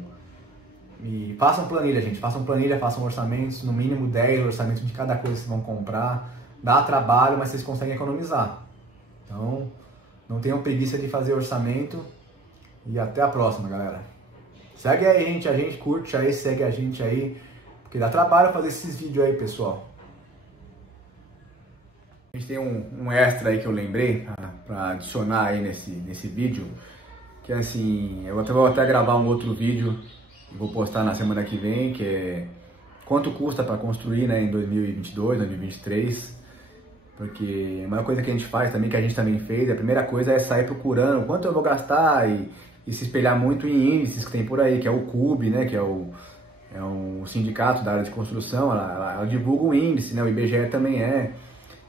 E façam planilha, gente. Façam planilha, façam orçamentos, no mínimo 10 orçamentos de cada coisa que vocês vão comprar. Dá trabalho, mas vocês conseguem economizar. Então, não tenham preguiça de fazer orçamento. E até a próxima, galera. Segue aí, a gente curte aí, segue a gente aí. Porque dá trabalho fazer esses vídeos aí, pessoal. A gente tem um extra aí que eu lembrei para adicionar aí nesse vídeo. Que assim, eu vou até gravar um outro vídeo. Vou postar na semana que vem, que é quanto custa para construir, né, em 2022, 2023. Porque a maior coisa que a gente faz também, que a gente também fez, a primeira coisa é sair procurando quanto eu vou gastar e se espelhar muito em índices que tem por aí, que é o CUB, né, que é um sindicato da área de construção. Ela divulga o índice, né, o IBGE também é.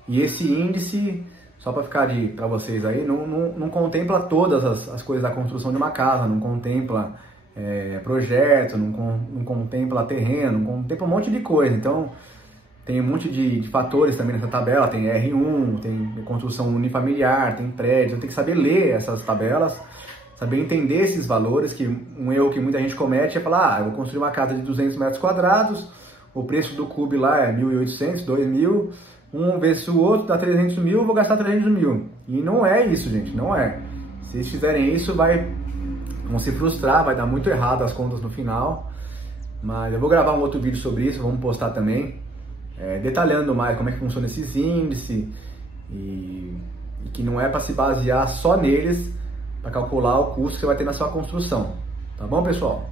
E esse índice, só para ficar para vocês aí, não contempla todas as coisas da construção de uma casa, não contempla projeto, não contempla terreno, não contempla um monte de coisa. Então, tem um monte de fatores também nessa tabela. Tem R1, tem construção unifamiliar, tem prédio. Tem que saber ler essas tabelas, saber entender esses valores, que um erro que muita gente comete é falar, eu vou construir uma casa de 200 metros quadrados, o preço do CUB lá é 1.800, 2.000, um vezes o outro dá 300 mil, eu vou gastar 300 mil. E não é isso, gente, não é. Se vocês fizerem isso, vão se frustrar, vai dar muito errado as contas no final. Mas eu vou gravar um outro vídeo sobre isso, vamos postar também, detalhando mais como é que funciona esses índices e que não é para se basear só neles para calcular o custo que você vai ter na sua construção. Tá bom, pessoal?